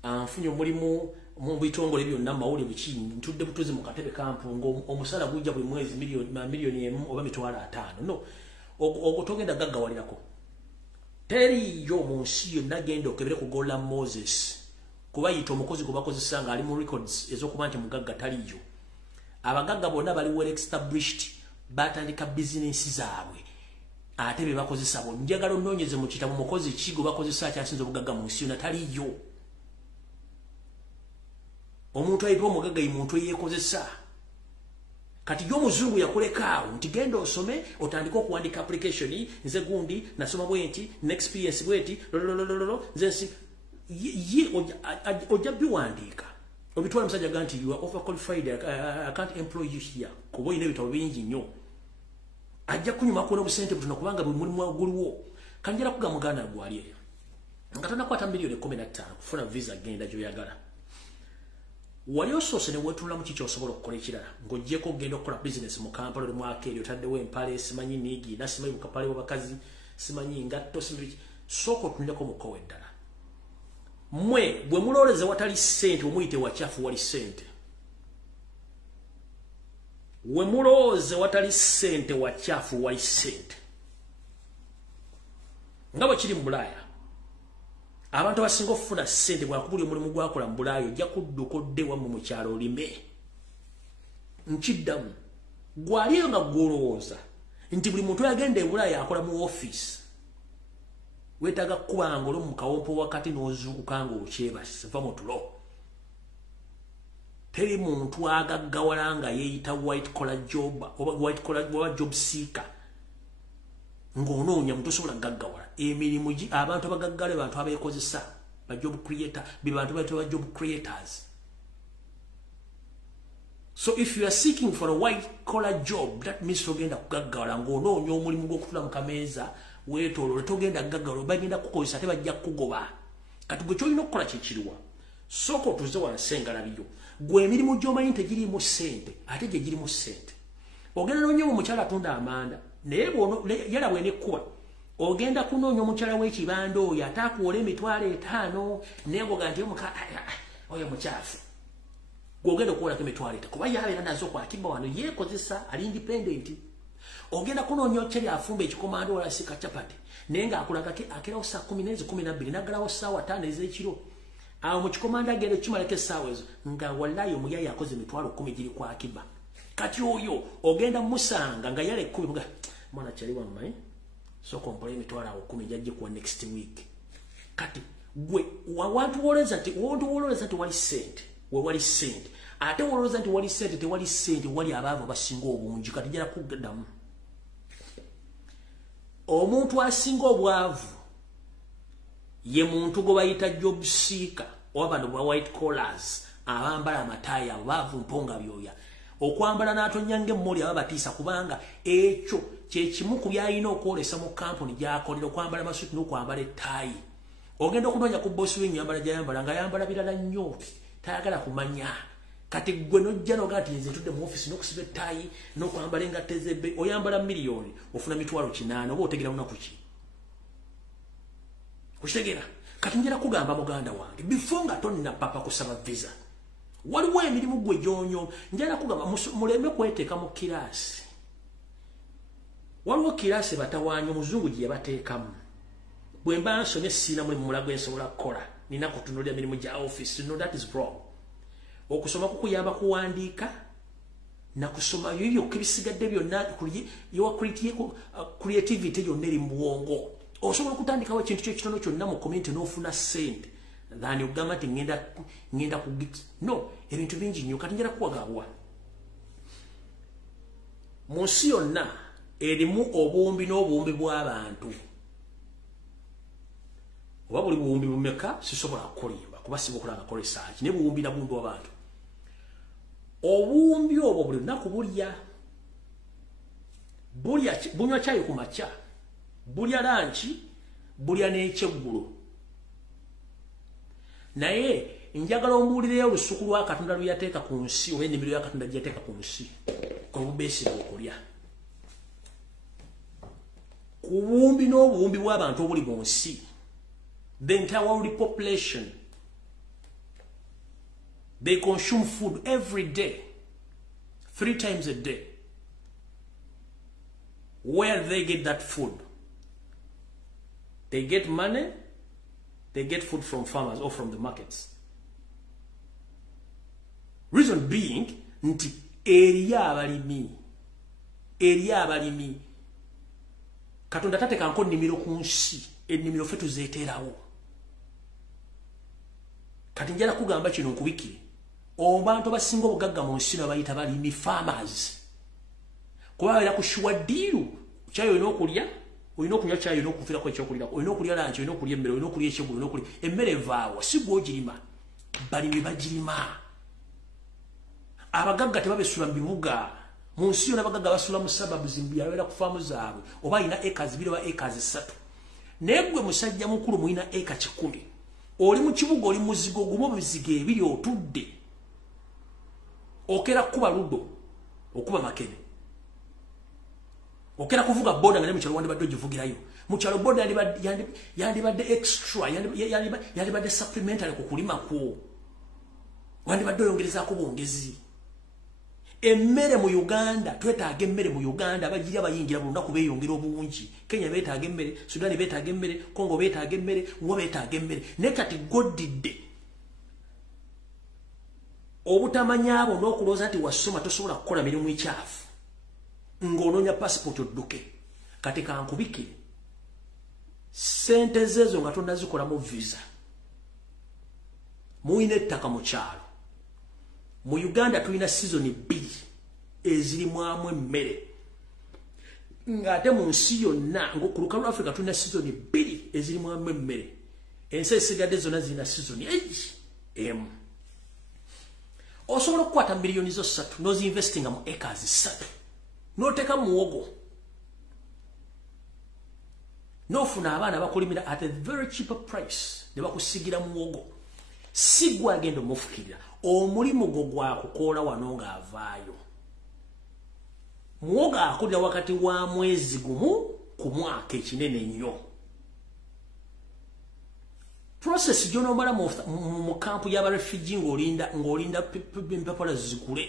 nfunye omulimu mu bitongole byonna mawuli biki ntudde butuzi mu katebe kampungo omusala gujja buli mwezi miliyoni emu oba mitwalo 5 no ogotogenda gaggawalirako teriyo mu nsi yonna genda okebere kugola Moses kuba yita omukozi gwe bakozesa nga ali mu records ez'okuba nti mugagga taliyo abagagga bonna bali well established batandika bizinesi zaabwe ate be bakozesa bo njagala onoonyeze mu kitabo mukozi ki gwe bakozesa akyasinza obugagga mu nsi yonna taliyo omuntu ayitibwa omugagga ye muntu eyeekozesa kati y'omuzungu yakulekaawo nti genda osome otandika okuwandika application nze gundi nasoma bwenti n'experience bwenti nze ye ojja biwandiika obitwala musajja ga nti you are overqualified I can't employ you here kuba oyina ebitabo bingi nnyo ajja kunyuma kuona obusente butono kubanga buli mulimu guliwo kanjala kuga muganda gwali eyo nga tonakwata miliyoni 15 kufuna visa genda gy'oyagala wali osoose ne wetulula mu kiki osobola okukola ekirala ng'oggyeko ogenda okukola business mu Kampala oli mwaka eri otaddewo empale simanyi niigi nasimanyi bukapale bw'abakazi simanyi ngatto simanyi sooka otunuleko mukowe eddala mmwe bwe mulooleze watali ssente omuyite wachafu wali ssente we mulowooze watali ssente wachafu wali ssente nga bwe kiri mu Bulaaya abantu abasinga okufuna ssente bwakubuli omulimu gwakola mu Bulaaya ojja kudduka odde wammwe mu kyalo olime nkiddamu gwaliyo nga gwolowooza nti buli muntu yagenda e Bulaaya akola mu ofiisi weetaaga kkubanga oli mu kawompo wakati n'ozuukuka ng'okyebase va mu tulo teri muntu agaggawala nga yeeyita white collar job oba job seeker ng'onoonya muntu osobola gaggawala emirimu abantu abagaggala bantu abeekozesa ba job creator be bantu bayitibwa job creators. So if you are seeking for a white collar job, that means togenda kugaggawala ng'onoonya omulimu gw'okutula mu kameeza weetoolole togenda gaggawala bagenda kukozesa ate bajja kugoba kati gwe kyolina okukola kikiriwa sooka otuze wansi engalabiyo gwe emirimu gy'omanyi tegirimu ssente ate gye girimu ssente ogenda noonya omukyala atunda amanda naye yala bwenekkuba ogenda kunoonya omukyala w'ekibanda oyo ate akuwola $5,000 naye ngoga nti oyo mukyafu gwe ogenda okuwolako $5,000 kuba yabeera nazo kwakibba wano yeekozesa ali independent ogenda kunoonya okyali afumba ekikomando wala sika chapati naye ng'akulaga akirawo saa 10:12 naggalawo ssaawa 5 ez'ekiro awo mu kikomando agenda kimalako essaawa ezo nga wallayi omuyayi akoze $10,000 giri kwa akiba kati oyo ogenda musanga nga yala 10 nga mwana kyali wammayi sooka ompola $10,000 jajje kuwa next week kati gwe wantu woleza nti wali ssente we wali ssente ate wolowooza nti wali ssente tewali ssente wali abaavu abasinga obungi kati jala kugadamu omuntu asinga obwavu ye muntu gwe bayita job seeker oba bano ba white collars abambala amatayi abo baavu mponga byoya okwambala n'atonya ng'emmoli aba batiisa kubanga ekyo kyekimu ku byalina okwolesa mu kampuni gy'akolera okwambala masuti n'okwambala ettaayi ogenda okunoonya ku boosi w'ennyambala gy'ayambala nga yambala birala nnyo tayagala kumanya kati gwe nojja noga nti nze ntudde mu ofiisi n'okusiba ettaayi n'okwambala engatte ez'ebbe oyambala $1,000,000 ofuna $800 oba otegera lunaku ki okitegeera kati njera kugamba muganda wange before nga tonna papa kusaba visa waliwo emirimu gwe gyonyo njera kugamba muleme kweteeka mu kiraasi waliwo kiraasi batawaanya omuzungu gye yabateekamu bwe mba nsomye siina mulimu mulago ensobola kukola nina kutunuulira emirimu gya office no that is wrong okusoma kukuyamba kuwandiika nakusoma yoyokka ebisigadde byonna yowa creativity yonna eri mu bwongo osobola okutandikawo ekintu kyekitono kyonna mu community n'ofuna ssente thani okugamba nti ngenda ku no ebintu bingi nnyo kati njala kuwagawa mu nsi yonna erimu obuwumbi n'obuwumbi bw'abantu oba buli buwumbi bumeka sisobola kukolimba kuba sibokola ngakola esaaki naye buwumbi na buwumbi w'abantu obuwumbi obwo buli lunaku bunywa kyayi ku makya bulya lanki bulya n'ekyeggulo naye njagala ombuulireyo olusuku lwa Katonda lwe yateeka ku nsi oba ennimiro ya Katonda gye yateeka ku nsi obubeesiga okulya ku buwumbi n'obuwumbi bw'abantu obuli mu nsi the entire world population they consume food every day 3 times a day. Where do they get that food? They get money, they get food from farmers or from the markets. Reason being, nti eriya abalimi Katonda tateka nko nnimiro ku nsi ennimiro ffe tuzeeterawo kati njala kugamba kino nkubikire abantu abasinga obugagga mu nsi bayita balimi farmers kuba era kushuwa diru kyayo n'okulya olina okunywa kyayo n'okufirako ekyokulira olina okulya lanchi olina okulya emmere olina okulya ekyeggulo olina okulya emmere evaawa si gw'ogirima balimi bagirima abagagga tebabesula mu bibuga mu nsi yonna abagagga basula mu suburbs mbyalera ku faamu zaabwe oba alina acres 2 oba acres 3 naye gwe musajja mukulu mulina eka 10 oli mu kibuga oli muzigo gumu bizigo ebiri otudde okera kuba ludo okuba makene okera kuvuga boda ngale muchalo wandi badde givugirayo muchalo boda yandi badde extra yandi badde supplementary ku kulima ko wandi badde yongereza ko bongezi emmere mu Uganda twetaaga emmere mu Uganda abajira bayingira bulunda kubeyongera obungi Kenya betaaga emmere Sudan betaaga emmere Congo betaaga emmere wo betaaga emmere ne kati godidde obutamanyabo n'okulooza ati wasoma tosobola kukola mirimu ekyafu ng'onoonya passport odduke kati kankubike sente zezo nga tonnazikola mu visa muyina ettaka mu kyalo mu Uganda tulina season 2 ezirimu emmere ng'ate mu nsi yonna ku lukalu Africa tulina season 2 ezirimu emmere ensi esigadde zonna zirina season 8 osobola okukwata miliyoni zo 3 nozinvestinga mu acres 3 noteka muwogo nofuna abaana bakulimira at a very cheaper price ne bakusigira muwogo sigwa agenda mufukirira omulimu gwo gwakukola wano nga avaayo muwogo akulira wakati wa mwezi gumu ku mwaka ekinene nnyo process jonomala mu kampu y'aba refugee ng'olinda mpapula zikule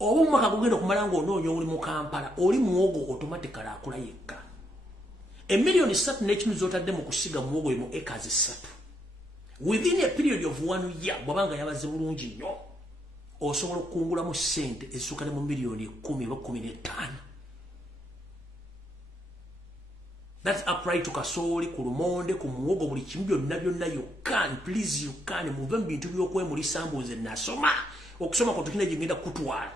oba omwaka gugenda okumala ng'onoonya oli mu Kampala oli muwogo automatically akula yekka emiliyoni 3 n'ekimu z'otadde mu kusiga muwogo mu acres 3 within a period of 1 year bw'abanga yabaze bulungi nnyo osobola okukungulamu ssente ezisukka ne mu miliyoni 10 oba 15. That's upright to kasooli ku lumonde ku muwogo buli kimu byonna you can please you can muve mu bintu by'okwemulisa mbuuze nasoma okusoma kwa tukina jingenda kutwala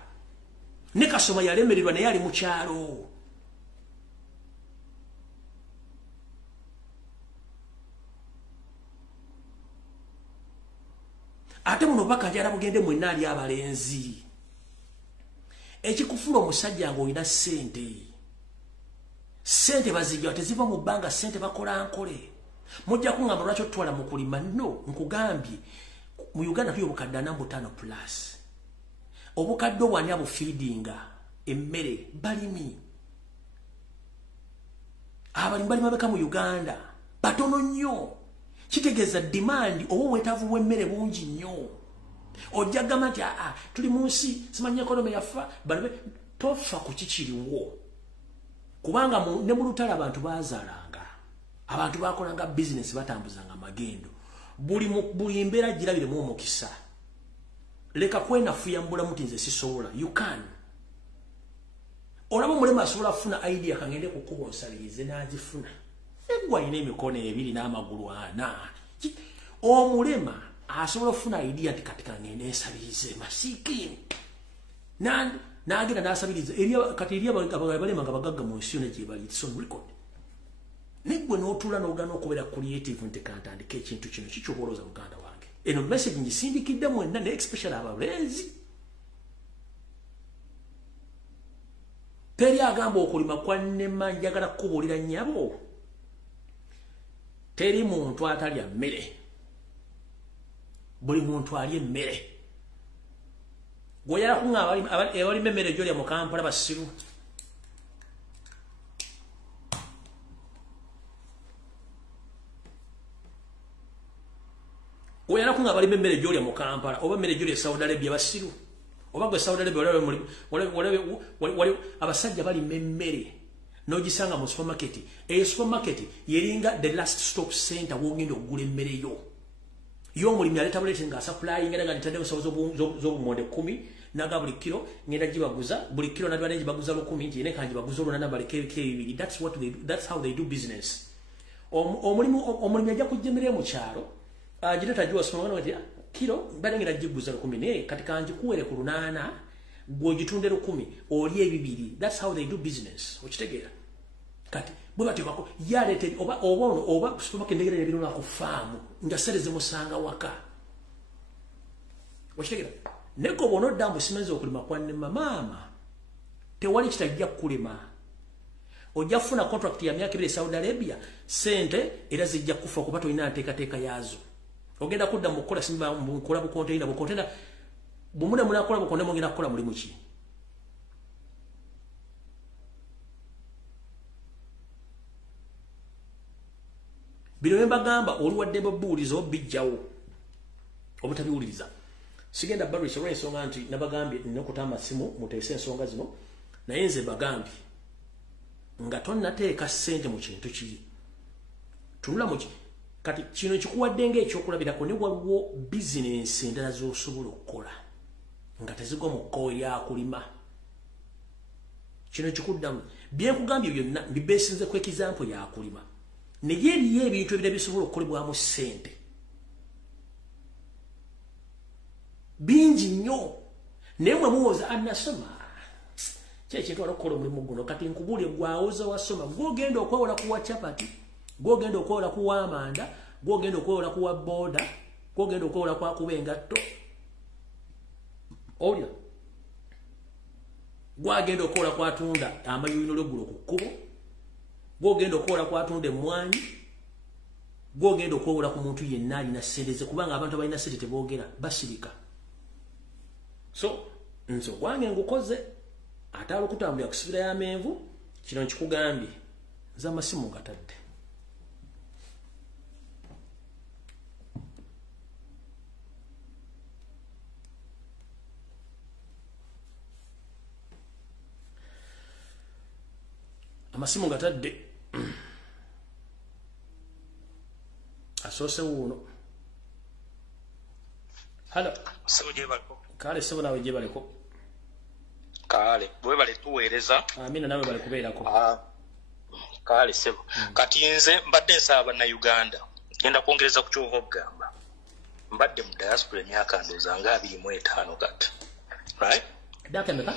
ne kasoma yalemererwa naye ali mu kyalo ate muno baka njala bugende mwenna ali abalenzi ekikufula omusajja ng'olina sente bazijja teziva mu bbanga sente bakola nkole mujja kungamba lwaki otwala mu kulima no nkugambye mu Uganda tuyo obukadde 5 plus obukadde obwani abufeedinga emmere balimi abalimi balima beka mu Uganda batono nnyo kitegeeza demand oba obwetaavu bw'emmere bungi nnyo ojja gamba nti tuli mu nsi simanyi economy yafa balime tofa ku kikiriwo kubanga ne mu lutalo abantu bazaalanga abantu bakolanga business batambuzanga magendo buli mbeera girabiremu omukisa leka kwenafuya mbulamu ti nze sisobola you can olaba omulema asobola kufuna idea kangende kukuba onsabirize n'agifuna egwa alina emikono 2 n'amagulu 4 omulema asobola okufuna idea nti kati kangende nsabirize masiikini n'agenda n'asabiriza kati eri abalema nga bagagga mu nsi yonna gye bali it's on record negwe n'otuula n'ogana okubeera creative nti kantandika ekintu kino kikyoboloza muganda wange eno message ngisindikidde mwenna ne especially abalenzi teri agamba okulima kwa nnema njagala kukubuulira nnyabo teri muntu atalya mmere buli muntu alya emmere goyala kunga abali mmere gyolya mu Kampala basiru goyala kunga abali mmere gyolya mu Kampala oba mmere gyolya Saudi Arabia basiru oba gwe Saudi Arabia wale abasajja bali mmere n'ogisanga mu supermarket supermarket yeringa the last stop center wogenda okugula emmere yo omulimi aleta bulete nga supply ngenda nga nitadde musawo z'obumonde 10 naga buli kilo ngenda gibaguza buli kilo nabyo nje baguza 10 nti ne kanji baguza olunana baleke 2 that's how they do business omulimi ajja kujemere mu kyalo agireta jiwa songa ngati kilo balengera giguza 10 ne kati kanji kuwere ku lunana gwogitunde 10 oli ebibiri that's how they do business okitegeera kati bwebati bako yalete oba supermarket ndegere ebintu na kufamu ndasereze musanga waka okitegeera neko bono dambu simenze okulima kwa nnema mama tewali kitajja kulima ojja kufuna contract ya myaka 2 Saudi Arabia sente era zijja kufa kuba toyina nteekateeka yazo ogenda kudda mu kola simba mu kola bu container bumune munakola bukonde mungina kukola mulimu ki bino mbagamba oluwadde babuulizo bijjawo obutabiwuliriza sigenda barisha olw'ensonga nti nabagambye nnokutamba simu muteese ensonga zino naye nze bagambye nga tonnateeka ssente mu kintu kiri tunula muki kati kino kikuwadde ng'ekyokulabirako ne waliwo bizinensi endala z'osobola okukola nga tezigwa mu kkowe yakulima kino kikuddamu byenkugambye byonna mbibeesinze ku ekizampo yakulima naye eriyo ebintu ebirala bisobola okukolebwamu ssente bingi nnyo naye mwe muwoza anasoma kyekintu wala okukola omulimu guno kati nkubuulire gwawoza wasoma gwogenda okwewola kuwa capati gwogenda okwewola kuwa amanda gwogenda okwewola kuwa boda gwogenda okwewola kwakuba engatto olya gwagenda okwewola kwatunda amayuino lweggulo ku kkubo gwogenda okwewola kwatunda emmwanyi gwogenda okwewola ku muntu yenna alina ssente ze kubanga abantu abalina ssente teboogera basirika so nze ogwange ngukoze ate alokutambulira kusibira y'amenvu kino nkikugambye nze amasimu gatadde amasimu gatadde asoose wuuno halo kale sebo nawe gye baleko kale bwe bale tuweereza amina nawe bale kubeerako kale sebo kati nze mbadde nsaba na Uganda genda kwongereza ku kyova okugamba mbadde mu diaspora emyaka ndooza nga 25 kati right daka meka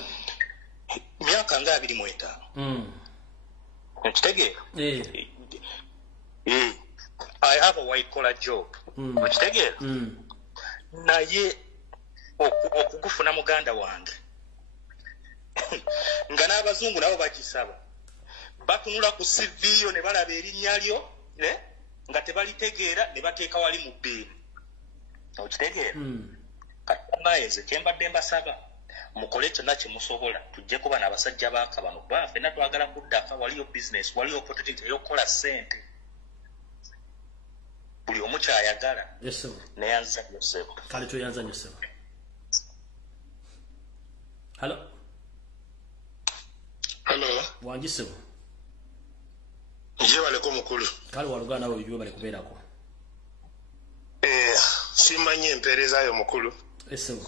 myaka nga 25 okitegeera I have a white collar job okitegeera naye okugufuna muganda wange nga n'abazungu nabo bagisaba batunula ku CV yo ne balaba erinnya lyo nga tebalitegeera ne bateeka wali mu bbiini okitegeera kati nze kyembadde mbasaba mukole kyonna kye musobola tujje kuba n'abasajja baaka bano kuba ffenna twagala kuddaka waliyo business waliyo opportunity ey'okukola ssente buli omu kyayagala neyanza yosebo kale toyanza nyosebo halo wangisebo nje baleko mukulu kale walugana nawe bijwe bale kubeerako simanyi empeereza yo mukulu esebo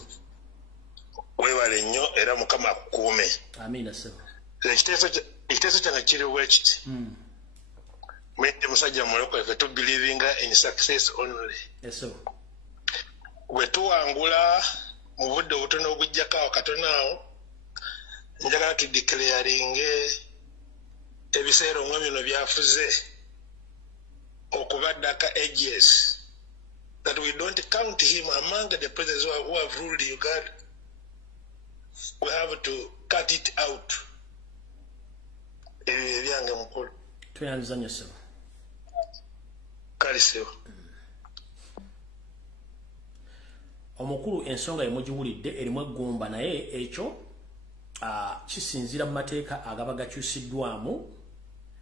webale nnyo era mukama akukuume amina sebo ekiteeso kyange kiri bwekiti mwete musajja mulokole fe tubelievinga in success only esebo bwe tuwangula mu budde obutono obujjako awo katono awo njagala tudeclaringe ebiseera omwami bino byafuze okubaddaka ages that we don't count him among the presidents who have ruled Uganda. We have to cut it out. Ebyange mukulu tuyanzanya sebo kaliseo omukulu ensonga yemugiwulidde erimu eggumba naye ekyo kisinzira mu mateeka agaba gakyusiddwamu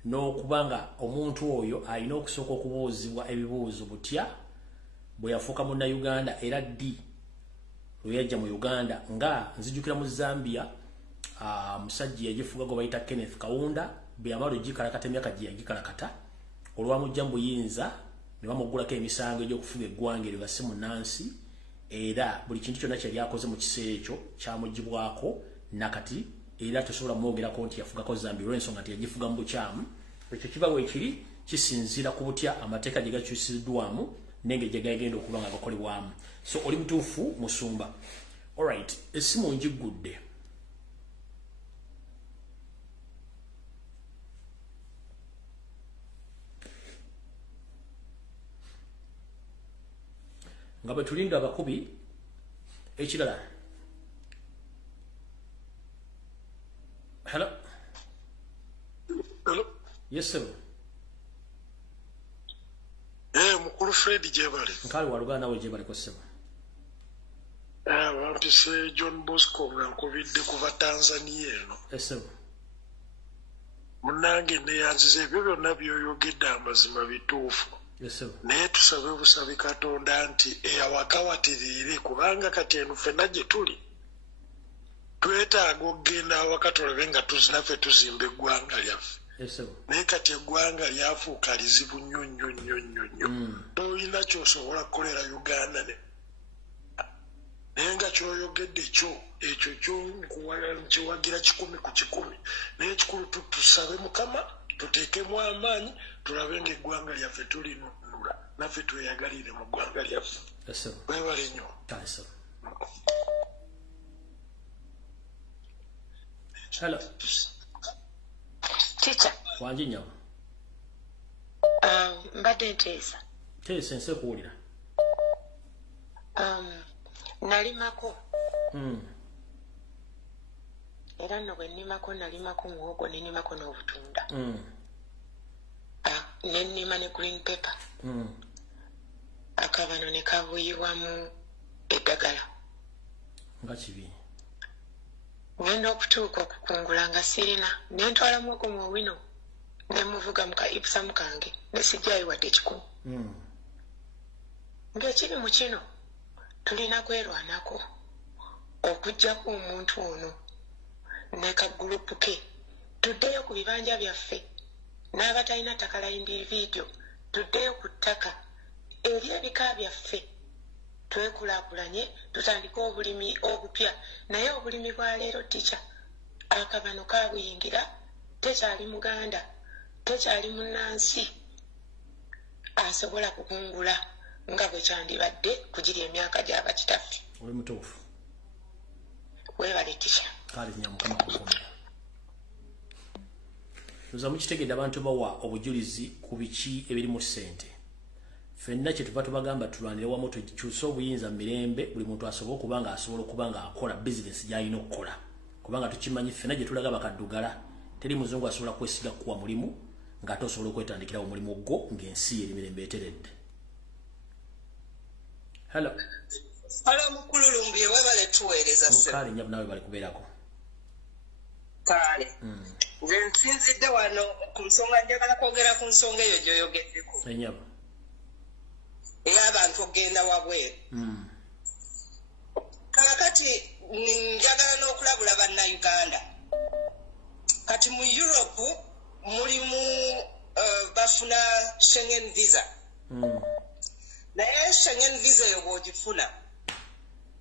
n'okubanga omuntu oyo alina okusooka okubuuzibwa ebibuuzo butya bwe yafuuka munnayuganda era ddi lwe yajja mu Uganda nga nzijukira mu Zambia musajja yagifuga gwe bayita Kenneth Kaunda bwe yamala ogikalakata emyaka gye yagikalakata olwamujja mu buyinza ne bamugulako emisango egy'okufuga eggwanga eryo si munnansi era buli kintu kyonna kyali akoze mu kiseera ekyo kyamugibwako nakati era tosobola mwogerako nti yafugako Zambia olw'ensonga nti yagifuga mu bukyamu ekyo kiba weekiri kisinziira ku butya amateeka gye gakyusiddwamu n'engeri gye gagenda okuba nga gakolebwamu so oli mutuufu musumba alright essimu njigudde nga bwe tulinda abakubi ekirala hello yes sir mukulu Fred jebale nkali walugana nawe jebale ko sebo Wampise John Bosco nga nkuvidde kuva Tanzania eno. Munange neyanziza ebyo byonna by'oyogedde amazima bituufu. Naye tusabe busabe Katonda nti eyawakawatiriire kubanga kati eno ffenna gye tuli twetaaga okugenda awaka tulabe nga tuzinaffe tuzimba eggwanga lyaffe. Naye kati eggwanga lyafuuka lizibu nnyo nnyo nnyo nnyo nnyo. Tolina ky'osobola kukolera Uganda ne naye nga ky'oyogedde ekyo nkiwagira 100 ku 100. Naye ekikulu tusabe Mukama tuteekemu amaanyi tulabe ng'eggwanga lyaffe tulinunula naffe tweyagalire mu ggwanga lyaffe. Weebale nnyo. Hello. Teacher. Wanji nnyo. Mbadde nteesa. Teesa nse kuwulira. Nalimako. Era nno bwe nnimako nalimako muwogo nenimako n'obutunda. Nennima ne green pepper. Akabano ne kabuyiwamu eddagala. Nga kibi. Ngenda okutuuka okukungula nga sirina ne ntwala muwogo mu wino ne muvuga mu kaipusamu kange ne sijjayo wadde 10. Ng'ekiri mu kino tulina kwerwanako okuggyako omuntu ono ne kagurupu ke tuddeyo ku bibanja byaffe n'abatalina ttaka la individio tuddeyo ku ttaka eri ebika byaffe twekulaakulanye tutandike obulimi obupya. Naye obulimi bwa leero tica akabano kaabuyingira tekyali Muganda tekyali munnansi asobola kukungula nga bwe kyandibadde kugirya emyaka gy'abakitaffe. Oli mutuufu. Weebale tica. Kale Mukama kukomera. Tuza mukitegedde abantu bawa obujulizi ku biki ebiri mu ssente. Ffenna kye tuva tubagamba tulwanire wamu tukyuse obuyinza mu mirembe buli muntu asobola okuba nga akola bizinesi gy'alina okukola. Kubanga tukimanyi ffenna gye tulaga bakaddugala teri muzungu asobola kwesiga kuwa mulimu ng'ate osobola okwetandikirawo omulimu gwo ng'ensi eri mirembe eteredde. Hello. Hello mukulu Lumbuye webale tuweereza ssebo. Kale nnyo nawe bali kubeerako. Kale. Nze nsinzidde wano ku nsonga njagala kwogera ku nsonga eyo gy'oyogeddeko. Ennyabo. Era abantu okgenda wabweru. Kakati njagala n'okulabula bannayuganda. Kati mu Europe mulimu bafuna Schengen visa. Naye Schengen visa eyo bw'ogifuna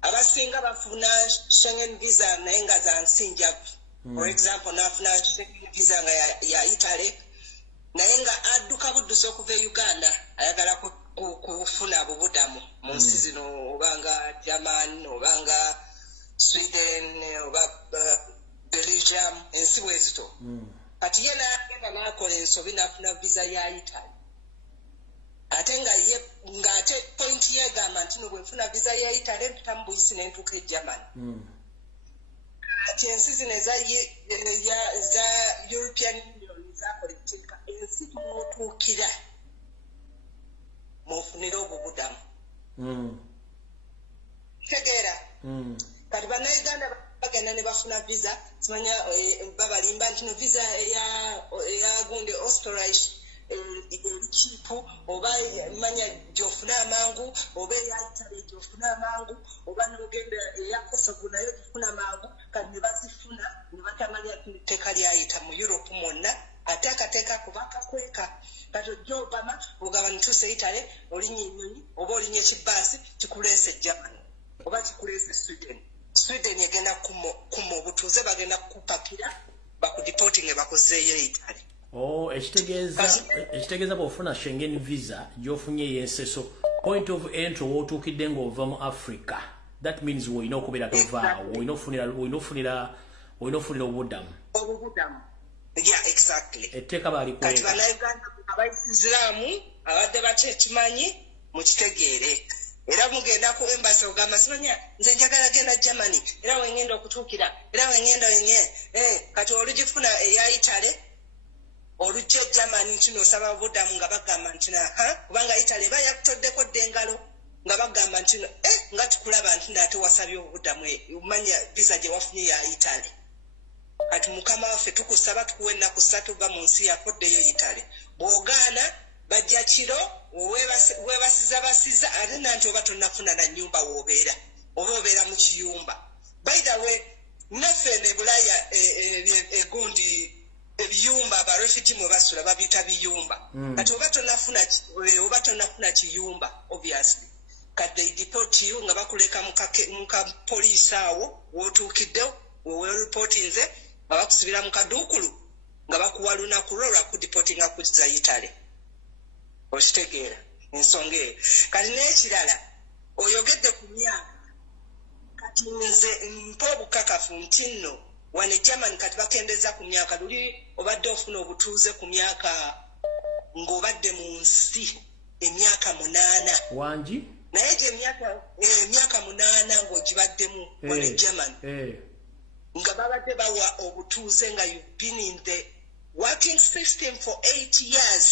abasinga bafuna Schengen visa naye nga za nsi njavu. For example nafuna Schengen visa nga ya Italy naye nga adduka buddusi okuva e Uganda ayagala kufuna bubudamu mu nsi zino obanga German obanga Sweden oba Belgium ensi bwezito. Kati ye n'agenda n'akola ensobi n'afuna visa ya Italy. Ate ng'ate point ye egamba nti no bwenfuna visa ya Italy mpita mu Buyisi ne ntuuka e Germany. Kati ensi zino za European Union zakola ekiteeka ensi tumutuukira mufunire obubudamu. Tegeera. Kati bannayuganda bagenda ne bafuna visa simanya babalimba nti no visa eya gunde Australia erikiipu oba manya gyofuna amangu oba eya Italy gyofuna amangu oba n'ogenda eya Kosovo nayo gyofuna amangu kati ne bazifuna ne batamanya etteeka lyayita mu Europe mwonna ate akateeka kuba kakweka. Kati ojja Obama ogaba nituuse Italy olinya ennyonyi oba olinya ekibaasi kikuleese Germany oba kikuleese Sweden egenda kuma obutuuze bagenda kukupakira bakudipotinge bakuzeeyo Italy. Ekitegeeza bw'ofuna Schengen visa gy'ofunye y'enseso point of entry w'otuukidde ng'ova mu Africa. That means woyina okubeera tovaawo woyina ofunira obuddamu. Yeah, exactly. Etteeka balikweka. Kati bannayuganda abaisiraamu abadde batekimanyi mukitegeere. Era mugenda ku embassy ogamba simanya nze njagala genda Germany era wengenda okutuukira era wengenda kati olugifuna eya Italy olujja Germany kino osaba obuddamu nga bagamba nti kubanga Italy eba yakutoddeko ddengalo nga bagamba nti nga tukulaba nti nate wasabye obuddamu umanya visa gye wafunye ya Italy kati mukama waffe tukusaba tukuwe ennaku 3 va mu nsi yakoddeyo Italy bw'ogaana bajja kiro weebasiza basiza ate nanti oba tonnafuna na nnyumba w'obeera oba obeera mu kiyumba by the way naffe ne Bulaya egundi ebiyumba abarefugee mwe basula babiyita biyumba kati oba tonnafuna kiyumba obviously kati they deport you nga bakuleka muka police awo w'otuukiddewo weweeripotinze nga bakusibira mu kaduukulu nga bakuwa lunaku lwo lwa kudipotinga kuzza Italy okitegeera ensonga eyo kati n'ekirala oyogedde ku myaka kati nze mpa obukakafu nti nno wane Germany kati bakendeza ku myaka luli obadde ofuna obutuuze ku myaka ng'obadde mu nsi emyaka 8 wangi naye gye emyaka 8 ng'ogibaddemu wane Germany nga babadde bawa obutuuze nga you've been in the working system for 8 years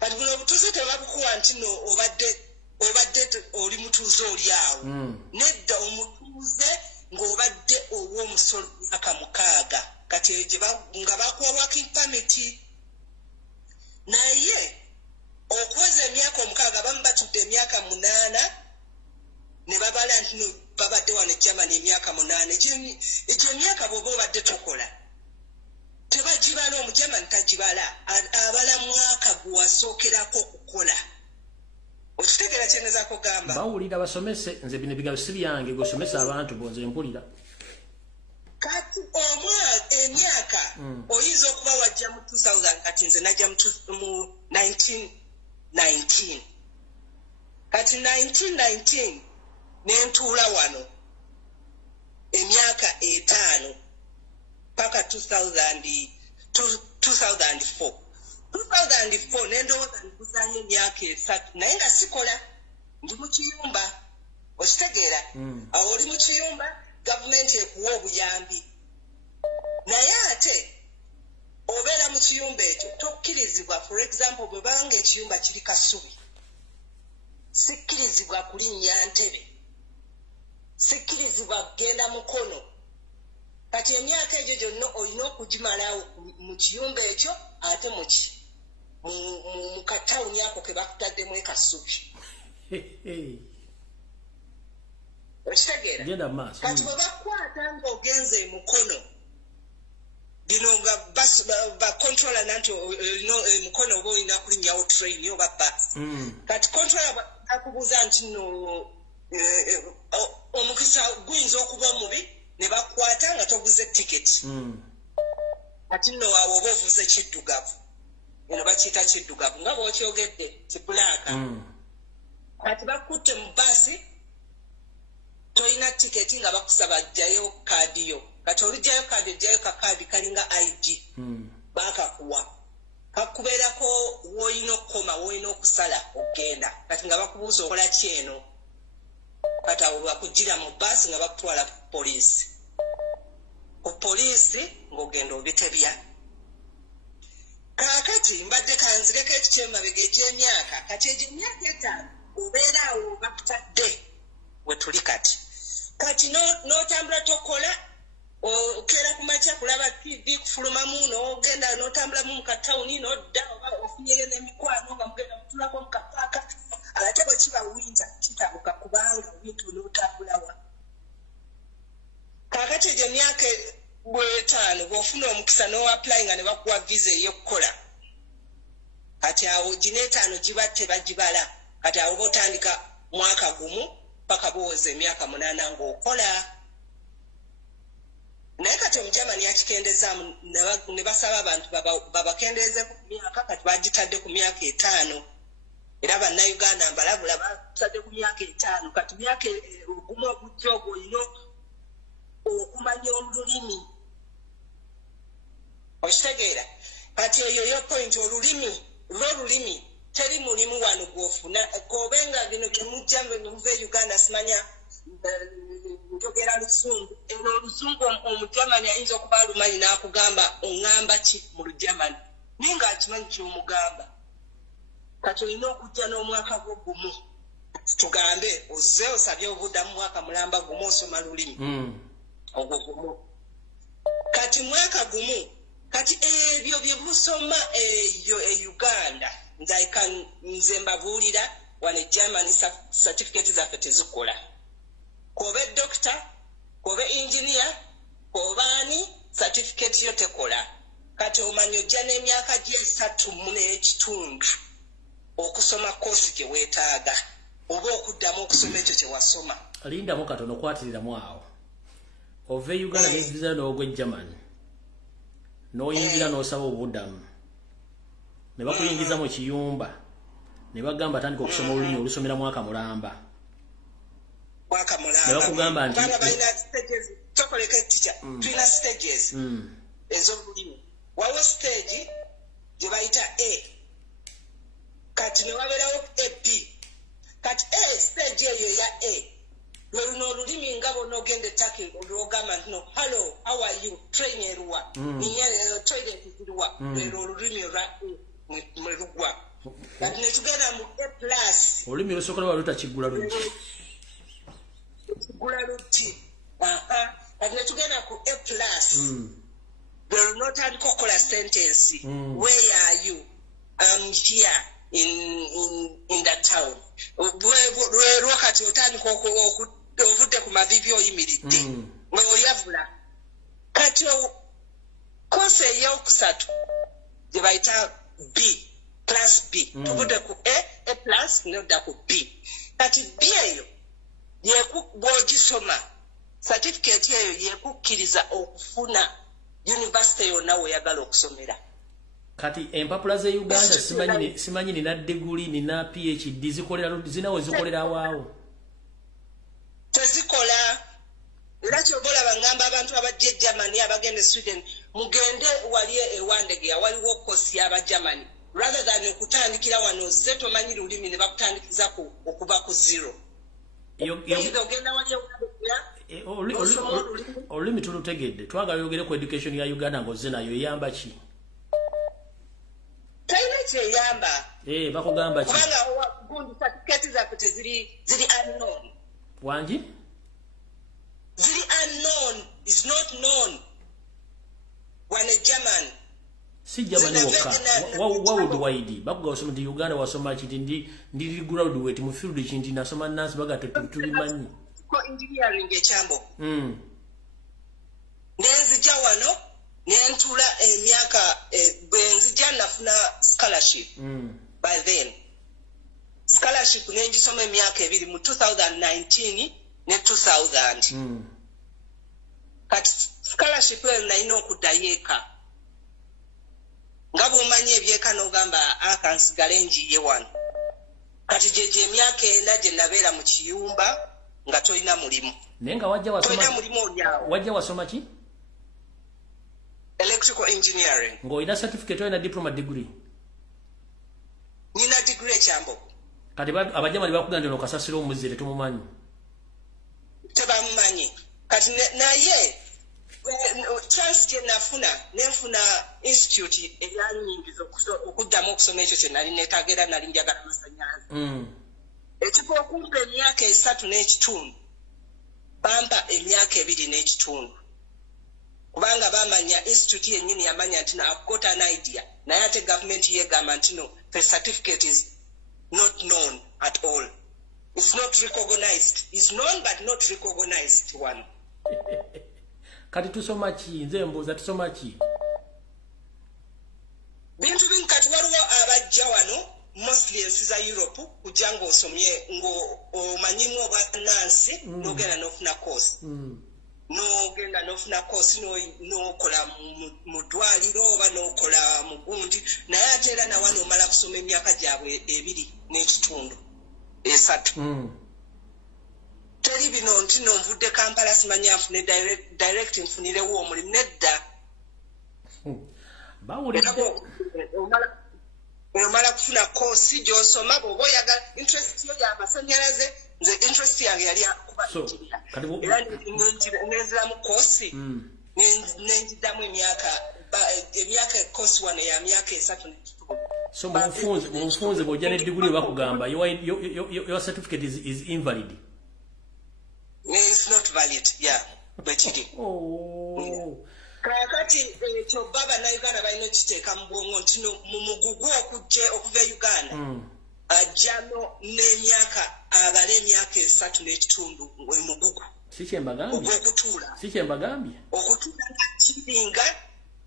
kati buno obutuuze tebabukuwa nti no obadde oli mutuuze oli awo nedda omutuuze ng'obadde ow'omusolo myaka 6 kati nga bakuwa working permit naye okuweza emyaka 6 bamu batudde emyaka 8 ne babala nti babadde wano Germany emyaka 8 egyo emyaka bw'oba obadde tokola tebagibala omujamani tagibala abala mwaka gwasookerako okukola okitegeera kyeneza kugamba bawulira basomese nze bino ebigambo si byange gosomesa abantu bonze mpulira kati emyaka oyinza okuba wajja mu 2000 kati nze najja mu 1919 kati 1919 nentuula wano emyaka 5 paka 2004 nendowooza nkuzaayo emyaka 3 naye nga sikola ndi mu kiyumba okitegeera awo oli mu kiyumba gavumenti ekuwa obuyambi naye ate obeera mu kiyumba ekyo tokkirizibwa for example bwe banga ekiyumba kiri kasubi sikkirizibwa kulinnya ntebe sikkirizibwa kugenda mukono kati emyaka egyo gyonna olina okugimalawo mu kiyumba ekyo ate mu katawuni ako ke bakutaddemu ekasubi okitegeera kati bwe bakwata ng'ogenze mukono bino nga bakontrola nanti mukono oba olina kulinnyawo train oba basi kati kontrola akubuuza nti no omukisa guyinza okuba mubi ne bakwata nga toguze tiketi ati nno waawe oba ovuze kiddugavu eno bakiyita kiddugavu nga bw'okyogedde kibulaaka kati bakutte mu baasi tolina tiketi nga bakusaba jjayo kaadiyo kati olijjayo kaadi ejjayo kakaadi kalinga ID bakakuwa kakubeerako w'olina okukoma w'olina okusala okgenda kati nga bakubuuza okola ki eno kati awo bakugira mu baasi nga bakutwala ku poliisi ng'ogenda obitebya kaakati mbadde kanzireko ekikyemabega egy'emyaka kati egyo emyaka 5 obeera awo bakutadde we tuli kati n'otambula tokola okeera ku makya kulaba TV kufulumamu n'ogenda n'otambulamu mu katawuni n'odda oba ofunyeyo n'emikwano nga mugenda mutulako mu kapaaka ate bwe kiba winza kitabuka kubanga obintu n'otambulawa kaakati egyo emyaka 5 bw'ofuna omukisa n'oapply nga ne bakuwa visa ey'okukola kati awo gino 5 giba tebagibala kati awo botandika mwaka gumu paka bowooza emyaka 8 ng'okola naye kati omujamani yakikendezaamu ne basaba abantu babakendeeze ku myaka kati bagitadde ku myaka 5 era bannayuganda mbalabula batadde ku myaka 5 kati myaka ogumu ogujja ogwo olina okumanya olulimi okitegeera kati eyo yo point olulimi teri mulimu wano gw'ofuna kobenga bino byemujja muve Uganda simanya njogera Luzungu eno Oluzungu omujamani ayinza okuba alumanyi n'akugamba oŋŋamba ki mu Lujamani naye ng'akimanyi ky'omugamba kati olina okujja n'omwaka gwo gumu tugambe ozze osabye obuddamu mwaka mulamba gumu osoma lulimi ogwo gumu kati mwaka gumu kati ebyo bye busoma eyo e Uganda nze mbabuulira wane German certificate zaffe tezikola kobe doctor kobe engineer kobani certificate yo tekola kati omanyo ojja n'emyaka gy'esatu mu n'ekitundu okusoma kosi gye weetaaga oba okuddamu okusoma ekyo kye wasoma lindamu katono okwatiriramu awo ove Uganda n'enziza n'ogwe German n'oyingira n'osaba obuddamu ne bakuyingiza mu kiyumba ne bagamba tandika okusoma olulimi olusomera mwaka mulamba ne bakugamba nti tokoleka teacher tulina stages ez'olulimi wawo stage gye bayita A kati ne wabeerawo B kati stage eyo ya A lwe luno olulimi nga bonna ogenda ettaka olwogamba nti no hello how are you train eruwa toilet ziruwa lwero olulimi olwa mwe lugwa kati ne tugenda mu A+. olulimi olusokola wali lutakiggula luti kiggula luti kati ne tugenda ku A+. Lwe lunotandika okukola sentence where are you I'm here in that town lwe kati otandika ovudde ku mavivi oyimiridde ng'oyavula kati kosi ey'okusatu gye bayita B class B tuvudde ku A+ nodda ku B kati B eyo bw'ogisoma certificate eyo yekukkiriza okufuna university yonna weeyagala okusomera kati empapula ze Uganda simanyi nina degree nina PhD zinawo zikolera awaawo tezikola era kyobola bangamba abantu abajja Germany abagenda Sweden mugende wali ewandege waliwo kosi y'aba Germany rather than okutandikira wano ze tomanyi lulimi ne bakutandikiza okuba ku zero ogenda wali olulimi tulutegedde twagala yogere ku education ya Uganda ng'ozze nayo eyamba ki talina kyeyamba bakugamba ki kubanga gundi certificate zaffe ziri unknown wangi ziri unknown is not known wane German si German wokka worldwide bakuga osoma nti Uganda wasoma kiti ndi graduate mu field kinti nasoma nurse baga tubimanyi ko engineering ekyambo nenzija wano nentula emyaka bwenzija nafuna scholarship by then scholarship nengisoma emyaka ebiri mu 2019 ne 2000 kati scholarship eyo nalina okuddayo eka nga bw'omanyi ebyeka n'ogamba akansigale njiye wano kati gyegyo emyaka ena gye nabeera mu kiyumba nga tolina mulimu naye nga wajja wasoma ki electrical engineering ng'olina certificate olina diploma degree nina degree ekyambo kati abajamani bakuga nti okasasira omuzzi tetumumanyi tebamumanyi kati naye chance gye nenfuna institute ebyanyingiza okuddamu okusoma ekyo kye nali neetaaga era nali njagala amasannyalaze ekifo okumpa emyaka 3 n'ekitundu bampa emyaka 2 n'ekitundu kubanga bamanya institute yennyini yamanya nti I've got an idea naye ate government yegamba nti no the certificate is not known at all. It's not recognized. It's known but not recognized one. Kati tusoma ki nze mbuuza tusoma ki bintu bingi kati waliwo abajja wano mostly ensi za Europe kujja ng'osomye ng'omanyimu obwannansi n'ogenda n'ofuna course n'ogenda n'ofuna course n'okola mu ddwaliro oba n'okola mu gundi naye ate era nawa n'omala kusoma emyaka gyabwe 2 n'ekitundu 3 teri bino nti nonvudde Kampala simanya nfune direct nfunirewo omulimu nedda omala kufuna kosi gy'osoma bw'oba oyagala interest yo y'amasannyalaze nze interest yange yali akuba era nenziramu kosi nenjiddamu emyaka kosi wano ya myaka 3 n'ekitundu So mufunze bojja degree bakugamba your certificate is invalid. It's not valid, yeah. But it is. Oh. Kakati ekyo baba na Uganda balina kiteeka mu bwongo nti mu mugugu okuva Uganda ajjano n'emyaka abala emyaka 3 n'ekitundu we mugugu. Si kyembagambye. Okutuula. Si kyembagambye. Okutuula kibinga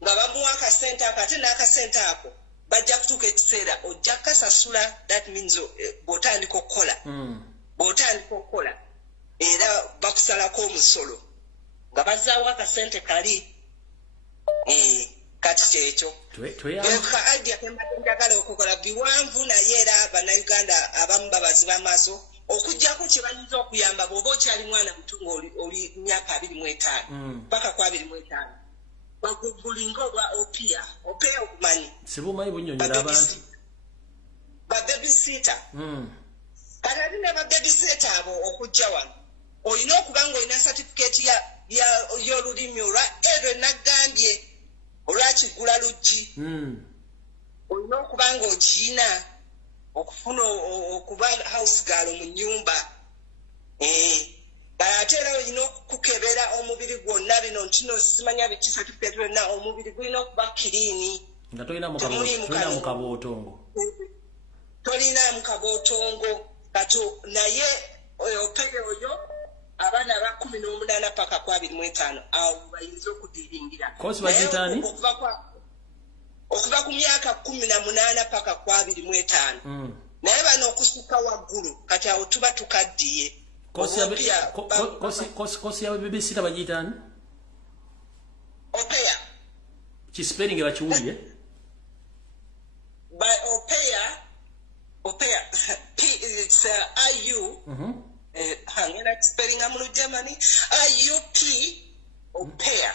nga bamuwa akasente akate n'akasente ako bajja kutuuka ekiseera ojja kasasula, that means bw'otandika okukola. Bw'otandika okukola era bakusalako omusolo nga bazaawo akasente kali. Kati kyekyo ka idea kembagala okukola biwanvu naye era bannayuganda abamu babaziba amaaso okujjako kye bayinza okuyamba bw'oba okyali mwana mutunga oli myaka 25 paka ku 25 bagugulinga obwa opia okumanyi sibumanyi bunyonyera abantu bababysita kati ati ne bababysita abo okujja wano olina okuba ng'olina certificate y'olulimi olwa erwe nagambye olwakigula luggi olina okuba ng'ogiyina okufuna okuba house girl mu nnyumba ate era olina okukebera omubiri gwonna bino ntino simanya biki certificate byonna omubiri gulina okuba kiriini nga tolina mukabootongo kati naye opere oyo abaana aba 18 paka ku 25 awo bayinza okudiringira kosi bagitani okuva ku myaka 18 paka ku 25 naye bano okusukka waggulu kati awo tuba tukaddiye kosi ya babysita bagitani opea kispelling bakiwulire by opea it's IU hanging spelling I'm in Germany. IUP opea.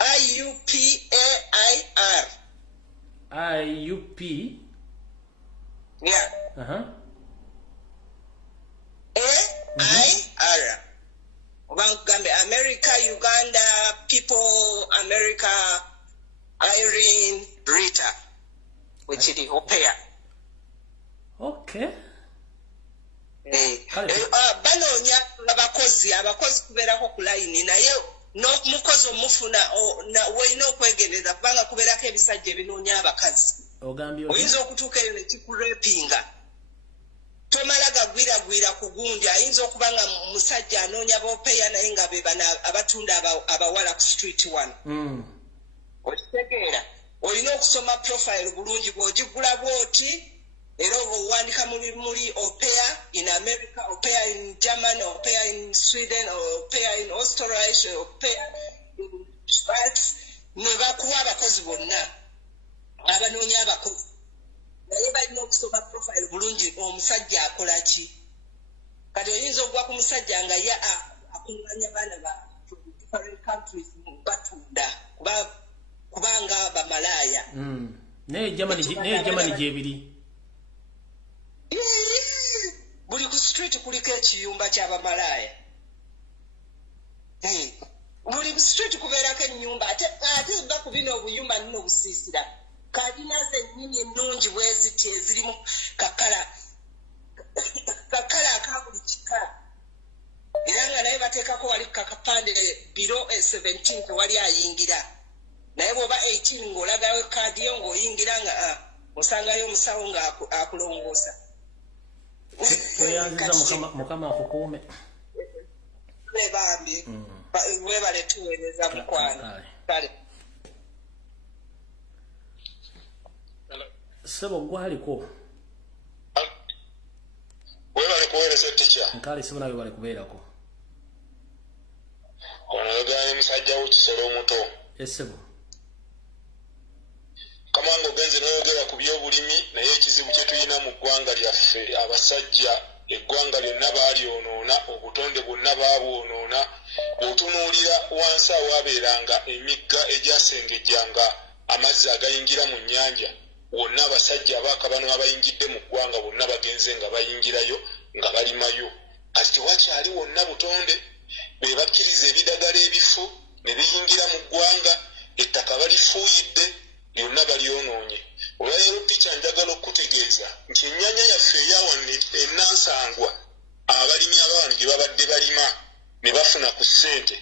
IUPAIR. IUP. Yeah. AIR. America, Uganda, people, America, Irene, Rita, which is opea. Okay. Banoonya abakozi kubeerako ku layini naye n'omukozi omufuna olina okwegendereza kubanga kubeerako ebisajja ebinoonya abakazi oyinza okutuuka eyo nekikurepinga tomala gagwiragwira ku gundi ayinza okuba nga musajja anoonya bopeya naye nga be bana abatunda abawala ku street wano okitegeera olina okusoma profile bulungi bw'ogigula bw'oti era owandika muri opea in America, opea in Germany, opea in Sweden, opea in Australia, opea in Schweiz. Nebakuwa abakozi bonna abanoonya abakozi naye balina okusoma profile bulungi omusajja akola ki kati oyinza okugwa ku musajja nga ye akuŋŋanya baana ba different countries batunda kubanga bamalaaya naye Germany gyebiri buli ku street kuliko ekiyumba ky'abamalaaya buli ku street kubeerako ennyumba ate nga ku bino obuyumba nino obusiisira kalina zennyini ennungi bweziti ezirimu kakala aka buli kika era nga naye bateekako wali kakapande biro 17 tewali ayingira naye bw'oba 18 ng'olagayo kaadi yo ng'oyingira nga osangayo omusawo ng'akulongoosa Toyanziza mukama akukuume. Bambi. Webale tuweereza mukwano. Kale. Sebo gwaliko. Webale kuweereza teacher. Nkale sebo nawe bale kubeerako. Onoganye musajja w'ekisolo omuto. Sebo. Kamango genze n'oyogera ku by'obulimi naye ekizibu kye tulina mu ggwanga lyaffe abasajja eggwanga lyonna baalyonoona obutonde bwonna baabwonoona bw'otunuulira wansi awaabeeranga emigga egyasengejjanga amazzi agayingira mu nnyanja wonna abasajja abaakabano abayingidde mu ggwanga bonna bagenze nga bayingirayo nga balimayo kati tewakyali wonna butonde be bakkiriza ebidagala ebifu ne biyingira mu ggwanga ettaka balifuuyidde byonna balyonoonye olwaleero picha njagala okutegeeza nti ennyaanya yaffe eyawano ennansangwa abalimi abawange gye babadde balima ne bafuna ku ssente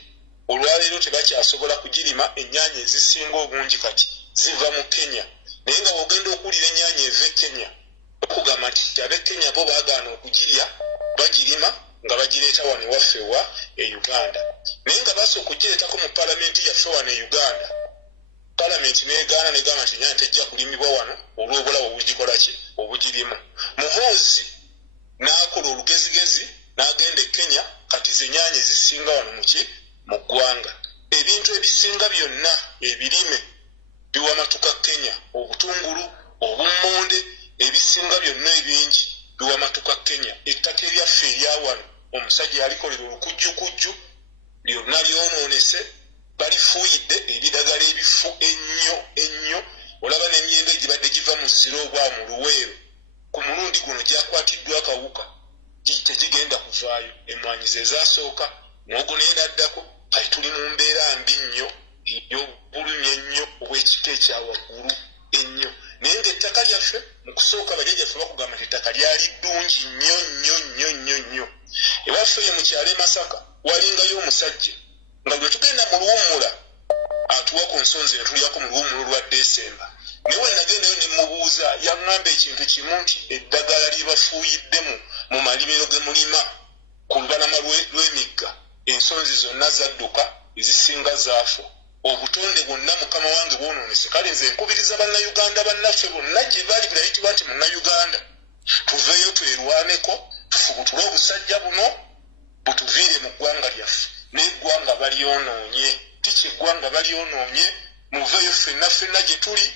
olwaleero tebakyasobola kugirima ennyaanya ezisinga obungi kati ziva mu Kenya naye nga bw'ogenda okuwulira ennyaanya eva e Kenya okugamba nti ab'e Kenya bo baagaana okugirya bagirima nga bagireeta wano ewaffe wa e Uganda naye nga basooka okugireetako mu palamenti yaffe wano e Uganda palamenti n'egaana negamba nti ennyaanya tejja kulimibwa wano olw'obulawo obugikola ki obugirimu muhoozi n'akola olugezigezi n'agenda e Kenya kati ze ennyaanya ezisinga wano mu ggwanga ebintu ebisinga byonna ebirime biwa matuka Kenya obutungulu obummonde ebisinga byonna ebingi biwa matuka Kenya ettaka eryaffe eryawano omusajja yalikolera olukujjukujju lyonna lyonoonese balifuuyidde ebidagala ebifu ennyo olaba n'emyembe gibadde giva mu ssiro obwa mu luweero ku mulundi guno gyakwatiddwa akawuka tegigenda kuvaayo emmwanyi ze zaasooka mwogo naye naddako kati tuli mu mbeera mbi nnyo ey'obulumi ennyo obw'ekika ekyawaggulu ennyo naye ng'ettaka lyaffe mu kusooka bajjajjaffe bakugamba nti ettaka lyali ddungi nnyo ewaffe eyo mu kyalo e Masaka walingayo omusajja nga bwe tugenda mu luwummula atuwa ku nsonzi ne tulyako mu luwummula lwa Desemba naye we nagendayo ne mubuuza yaŋŋamba ekintu kimu nti eddagala lye bafuuyiddemu mu malimiro ge mulima ku lubalama lw'emigga ensonzi zonna zadduka ezisinga zaafu obutonde bwonna mukama wange bwonoonese kale nze nkubiriza bannayuganda bannaffe bonna gye bali birayitibwa nti munnayuganda tuveeyo twerwaneko tufubutule obusajja buno butuviire mu ggwanga lyaffe n'eggwanga balyonoonye tiki eggwanga balyonoonye muveeyo ffenna gye tuli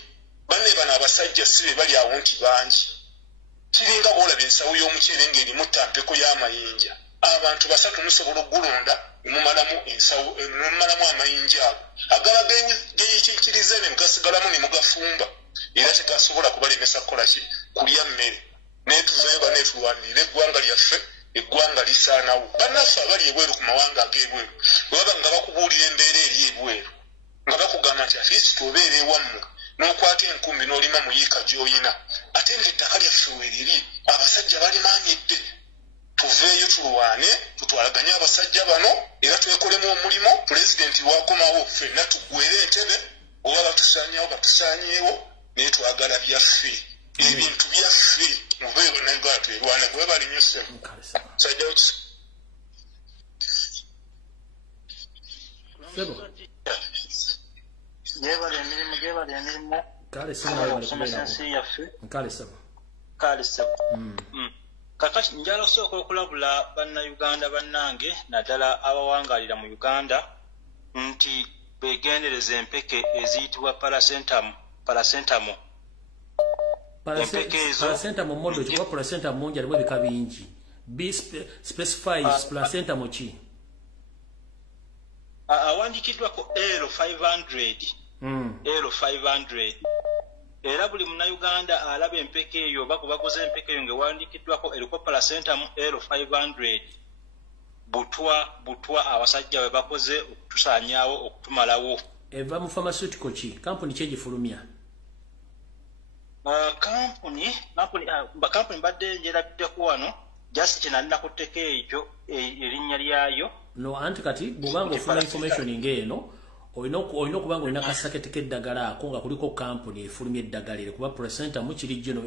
banne bano abasajja si be bali awo nti bangi kiringa bw'olaba ensawo y'omuceere ng'erimu ttampeko y'amayinja abantu 3 musobola oggulonda nemumalamu amayinja ago agaba geyikiikiriza ne mugasigalamu ne mugafumba era tegasobola kubalemesa kukola ki kulya mmere naye tuveeyo baneetulwanirira eggwanga lyaffe eggwanga lisaanawo bannaffe abali ebweru ku mawanga ag'ebweru bwebaba nga bakubuulira embeera eri ebweru nga bakugamba nti atleast obeera ewammwe n'okwata enkumbi n'olima mu yiika gy'oyina ate ng'ettaka lyaffe weriri abasajja balimaanyidde tuveeyo tulwane tutwalaganye abasajja bano era twekolemu omulimu pulezidenti wakomawo ffenna tuggwere entebe oba batusaanyawo batusaanyeewo naye twagala byaffe ebintu byaffe muveeyo nagaa twerwane kuba balinyo ssemu sajja gyebali emirimu okusomesa ensi yaffe kale ssebo kakati njala okusooka okulabula bannayuganda bannange naddala abawangalira mu Uganda nti begendereza empeke eziyitibwa parasentamo empeke ezo parasentamo modo kikuba parasentamo mungi alimu ebika bingi specifies parasentamo ki awandikiddwako L500 era buli munnayuganda alaba empeke eyo oba kubaguza empeke eyo ng'ewandikiddwako eriko parasentamo L500 butwa abasajja bwe bakoze okutusaanyaawo okutumalawo eva mu pharmaceutical ki kampuni ki egifulumya kampuni mbadde njerabiddeku wano just kyenalina ku tteka ekyo erinnya lyayo no anti kati bw'obanga ofuna information ng'eno olina okubanga olina kasakete k'eddagala ako nga kuliko kampuni efulumya eddagala eryo kuba parasentamo kiri gino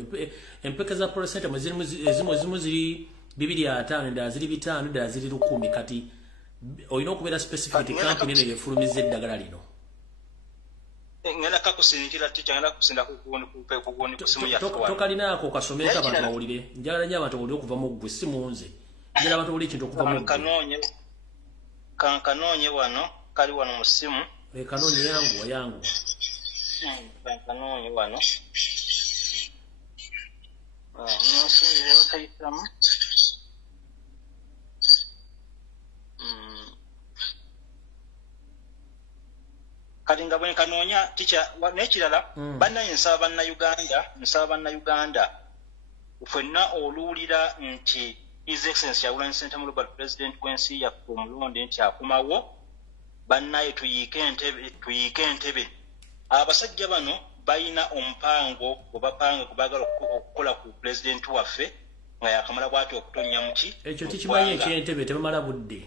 empeke za parasentamo ezimu ziri 250 endala ziri 5 endala ziri 10 kati olina okubeera specific kampuni eno efulumizza eddagala lino ngenda kakusindikira tica ngenda kusinda kugundi kusimu yaffe tokalinaako okasomeeko abantu bawulire njagala nnyo abantu bawulire okuva mu ggwe si munze njagala abantu bawulire ekintu okuva mu ggwe kankanoonye wano kali wano mu ssimu kanoonye yangu kanoonye wano nosindire bakayitamu kati nga bwe kanoonya tica n'ekirala bannaye nsaba bannayuganda ffenna oluwulira nti His Excellency Yawulanyi Ssentamu Robert President w'ensi yaffe omulonde nti akumawo bannaye tuyiike entebe abasajja bano bayina omupango gwebapanga kubagala okukola ku president waffe nga yakamala bwati okutonya muki ekyo tikimanyi ekyentebe tebamala budde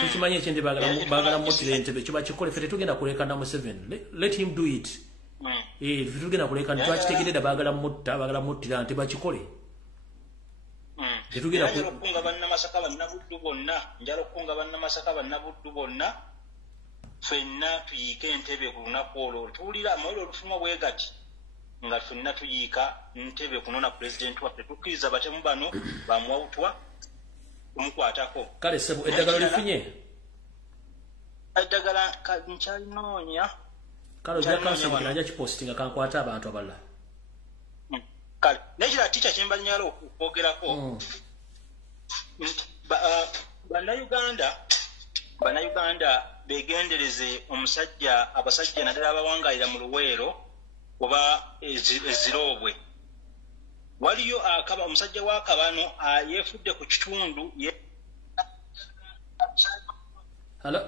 tikimanyi ekyentebe bagala mutira entebe kyo bakikole ffe tetugenda kulekana Museveni let him do it ffe tugenda kulekana twakitegeredda bagala muttira nti bakikole njala okukunga bannamasaka bannabuddu bonna ffenna tuyiika entebe ku lunaku olwo tuwulira amawulire olufuma bwe gati nga ffenna tuyiika ntebe kunona pulezidenti waffe tukkiriza batemu bano bamuwawutwa kumukwatako kale ssebo eddagala lifunye eddagala nkyalinoonya kale ojja kansindikira nja kipostinga kankwata abantu abalala kale naye kira tica kyembanyala okwogerako bannayuganda begendereze abasajja naddala abawangalira mu luweero oba eziroobwe waliyo omusajja wa kabano yeefudde ku kitundu Hello?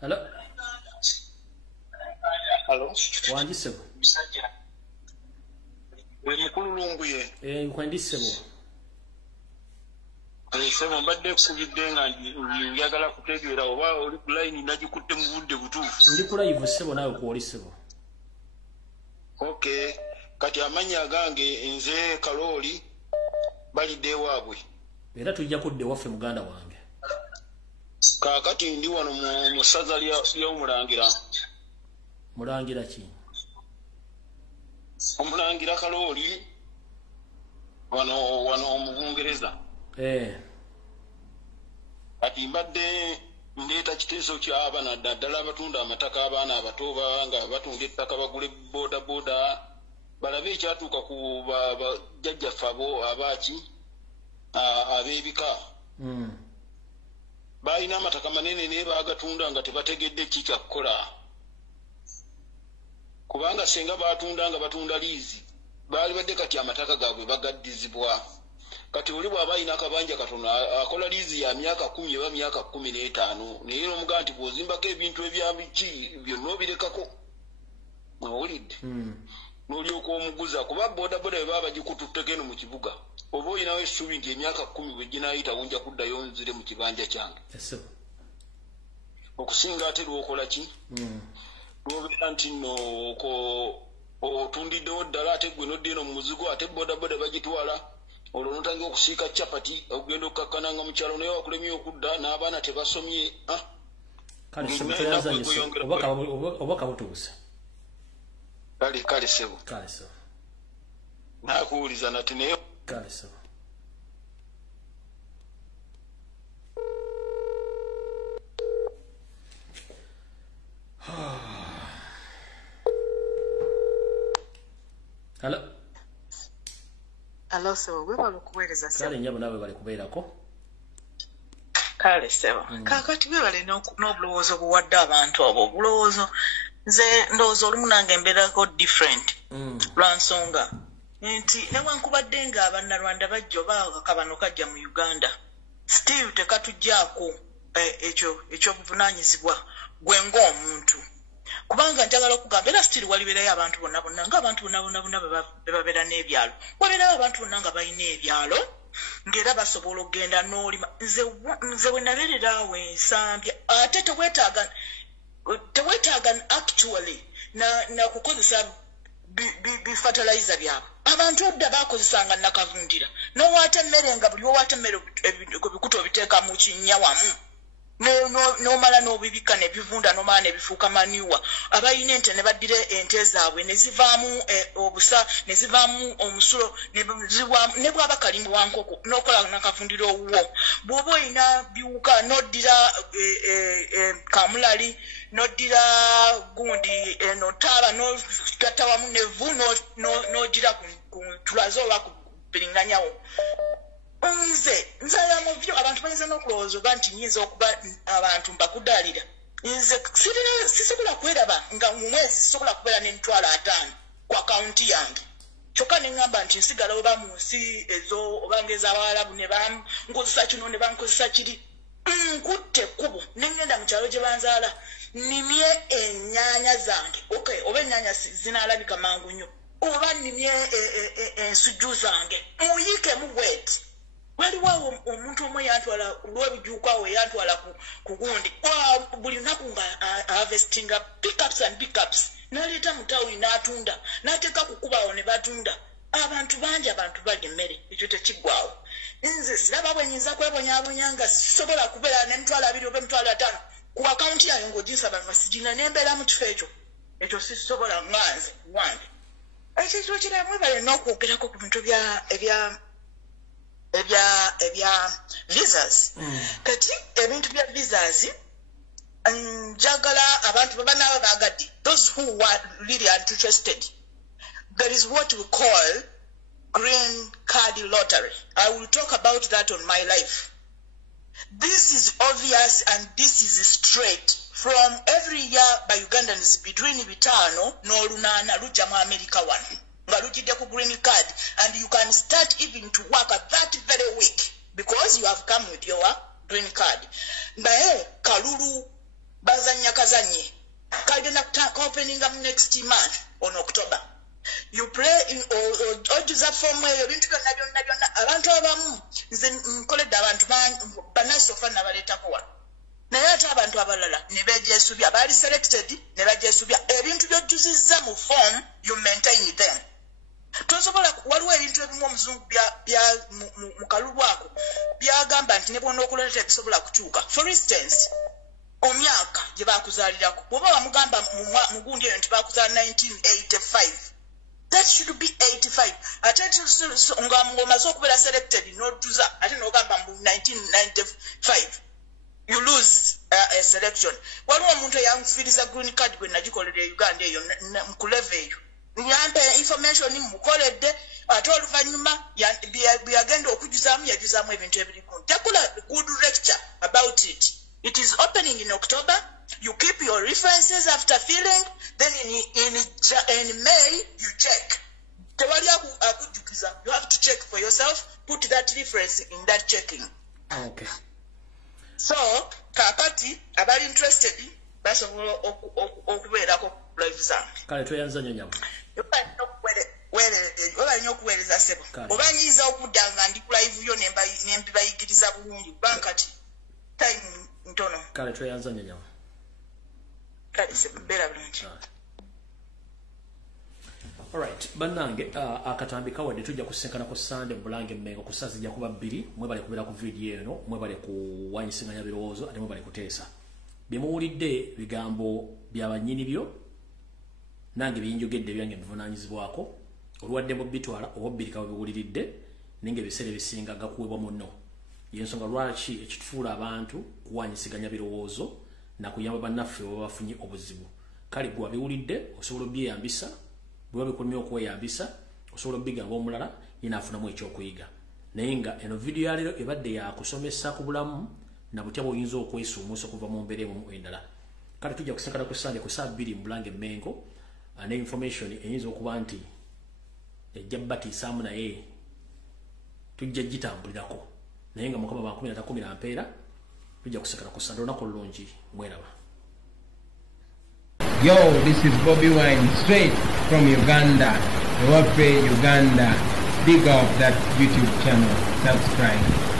Hello? Hello? Wandisebo. Mukulu Lumbuye. Nkwandisebo. Sebo mbadde kusubidde nga njagala kutegeera oba oli ku line nagikutte mu budde butuufu. Ndi ku live sebo nawe ku oli sebo. Okay. Kati amanya gange nze Kaloli balidde ewaabwe. Era tujja kudde waffe muganda wange. Kaakati ndi wano mu ssaza ly'omulangira. Mulangira ki? Omulangira Kaloli wano mu Bungereza. Kati mbadde ndeeta kiteeso ky'abaana ddala abatunda amataka abaana abato nga batunda ettaka bagule boda balabe ekyatuuka ku bajjajjaffe abo abaaki ab'ebika baalina amataka manene naye baagatunda nga tebategedde ki kyakukola kubanga senga baatunda nga batunda liizi baali badde kati amataka gaabwe bagaddizibwa kati oli bw'aba alina akabanja katono akola liizi ya myaka 10 oba myaka 15 naye n'omugaa nti bw'ozimbako ebintu ebyabiki byonna obirekako mwawulidde n'olyoka omuguza kuba bodaboda bwe baba bagikututteko eno mu kibuga oba olinawo essuubi nti emyaka 10 bwe ginaayitawo nja kuddayo nzire mu kibanja kyange okusinga ate lwokola ki lwobeera nti nno otundiddewo ddala ate gwe nodda eno mu muzigo ate bodaboda bagitwala olwo notangira okusiika capati okugenda okukakkananga mu kyalo naye wakulemye okudda n'abaana tebasomye obaka butuuse kale sebo nakuwuliza nati naye kale sebo Hello? Hello, sebo webala okuweereza sebo kale nyabo nawe bali kubeerako kale sebo kaakati webale n'obulowoozo buwadde abantu abo obulowoozo nze ndowooza olumu nange mbeerako different lwansonga nti newankubadde nga abannalwanda bajja oba akabano kajja mu Uganda still tekatuggyako ekyobuvunaanyizibwa gwe ng'omuntu kubanga njagala okugamba era still walibeerayo abantu bonna ng'abantu bonna be babeera n'ebyalo wabeerayo abantu bonna nga balina ebyalo ng'era basobola okugenda n'olima nze bwe nabeerera awo ensambya ate teweetaaga actually na kukozesa bifertilizer byabo abantu odda bakozesanga nakavundira n'owaata emmere nga buli owaata emmere ebikuta obiteeka mu kinnya wamu n'omala n'obibika ne bivunda n'omala ne bifuuka manure abayina ente ne baddira ente zaabwe ne zivaamu obusa ne zivaamu omusulo ne bwaba kalimu wa nkoko n'okola nakavundira owuwo bw'oba olina biwuka n'oddira kamulali n'oddira gundi notaala n'ogatta wamu nevu n'ogira ku tulaze oba ku biringanyawo nzala mu byo abantu bayinza n'okulowooza oba nti nyinza okuba abantu mbakudaalira nze sisobola kweraba nga mu mwezi sisobola kubeera n'emitwalo 5 ku akawunti yange kyokka ne ŋŋamba nti nsigala oba mu nsi ezo obanga ez'Abarabu ne bankozesa kino ne bankozesa kiri nkutte ekkubo ne ŋŋenda mu kyalo gye banzaala nimye ennyaanya zange okay oba ennyaanya zinaalabika mangu nnyo oba nimye ensujju zange muyiikemu bweti waliwo omuntu omu yantwala olw'ebijuuko awo yantwala ku gundi buli lunaku nga harvestinga pickups and pickups n'aleeta mu tawuni n'atunda n'ateeka ku kubawo ne batunda abantu bangi abantu balya emmere ekyo tekiggwawo nze siraba bwe nyinza kwebonyaabonya nga sisobola kubeera n'emitwalo 2 oba emitwalo 5 ku akawunti yange ng'oginsaba nga sigina nembeera mu kifo ekyo sisobola nganze wange ekyo kiramu bale n'okwogerako ku bintu ebya visas kati ebintu bya visas njagala abantu babanaaba bagadde those who were really interested there is what we call green card lottery. I will talk about that on my life. This is obvious and this is straight from every year by Ugandans between bitano n'olunana lujja mu America one nga lujjidde ku green card and you can start even to work at that very week because you have come with your green card. Naye kalulu bazanya kazanye kagenda kutaka opening up next month on October. You pray in ojuza form eyo bintu byonna abantu abamu nze nkoledde abantu banasofa nabaleetako wano naye ate abantu abalala ne bejeesubya baali selected ne bajeesubya ebintu byojjuzizza mu form you maintain them. Tosobola waliwo ebintu ebimu omuzungu mu kalulu ako byagamba nti ne bwonna okuleeta ebisobola kukyuka. For instance omyaka gye baakuzaalirako bw'oba wamugamba mu gundi eyo nti baakuzaala 1985 that should be 85 ate nga ng'omaze okubeera selected n'otuza ate n'ogamba mu 1995 you lose a selection. Waliwo omuntu eyanfiriza green card gwe nagikolera e Uganda eyo ku level eyo nyampe information mukoledde ate oluvannyuma byagenda okujuzaamu yajuzaamu ebintu ebiriku takula good lecture about it. It is opening in October. You keep your references after filling. Then in May, you check. You have to check for yourself. Put that reference in that checking. Okay. So, kakati, abali interested, basi okubeerako live zange. Kale tweyanza nnyo nyama. Oba nnyo okuweereza sebo. Oba nyinza okudda nga ndi ku live yo nembibayigiriza bulungi. Bankati time ntono. Kale tweyanza nnyo nyama. Kale sebera bulungi. Alright, bannange akatambi kawadde tujja kusenkana ku Sunday Bulange Mmengo ku saa zijja kuba 2 mwebale kubeera ku video eno mwebale kuwanyisinganya birowoozo ate mwebale kuteesa byemuwulidde bigambo by'abanyini byo nange biyinjogedde byange bivunaanyizibwako olwadde mu bitwala oba bbirika biwuliridde ninga ebiseera ebisinga gakuwebwa muno yensonga lwaki ekitufuula abantu kuwanyisiganya birowoozo na kuyamba bannaffe bwe bafunye obuzibu kale gwe wabiwulidde osobola obyeyambisa bwe bikulumya okweyambisa osobola obigamba omulala yinaafunamu ekyokuyiga naye nga eno video ya leero ebadde yakusomesa ku bulamu na butya bw'oyinza okwesuumuusa okuva mu mbeera emu endala kale tujja kusenkana ku Sunday ku saa 2 mu Bulange Mmengo ne information eyinza okuba nti ejja batiisaamu naye tujja gitambulirako naye nga mukama ba 10 ampeera tujja kusenkana ku Sunday olunaku olulungi mweraba. Yo, this is Bobi Wine straight from Uganda. Ewaffe Uganda. Big up that YouTube channel. Subscribe.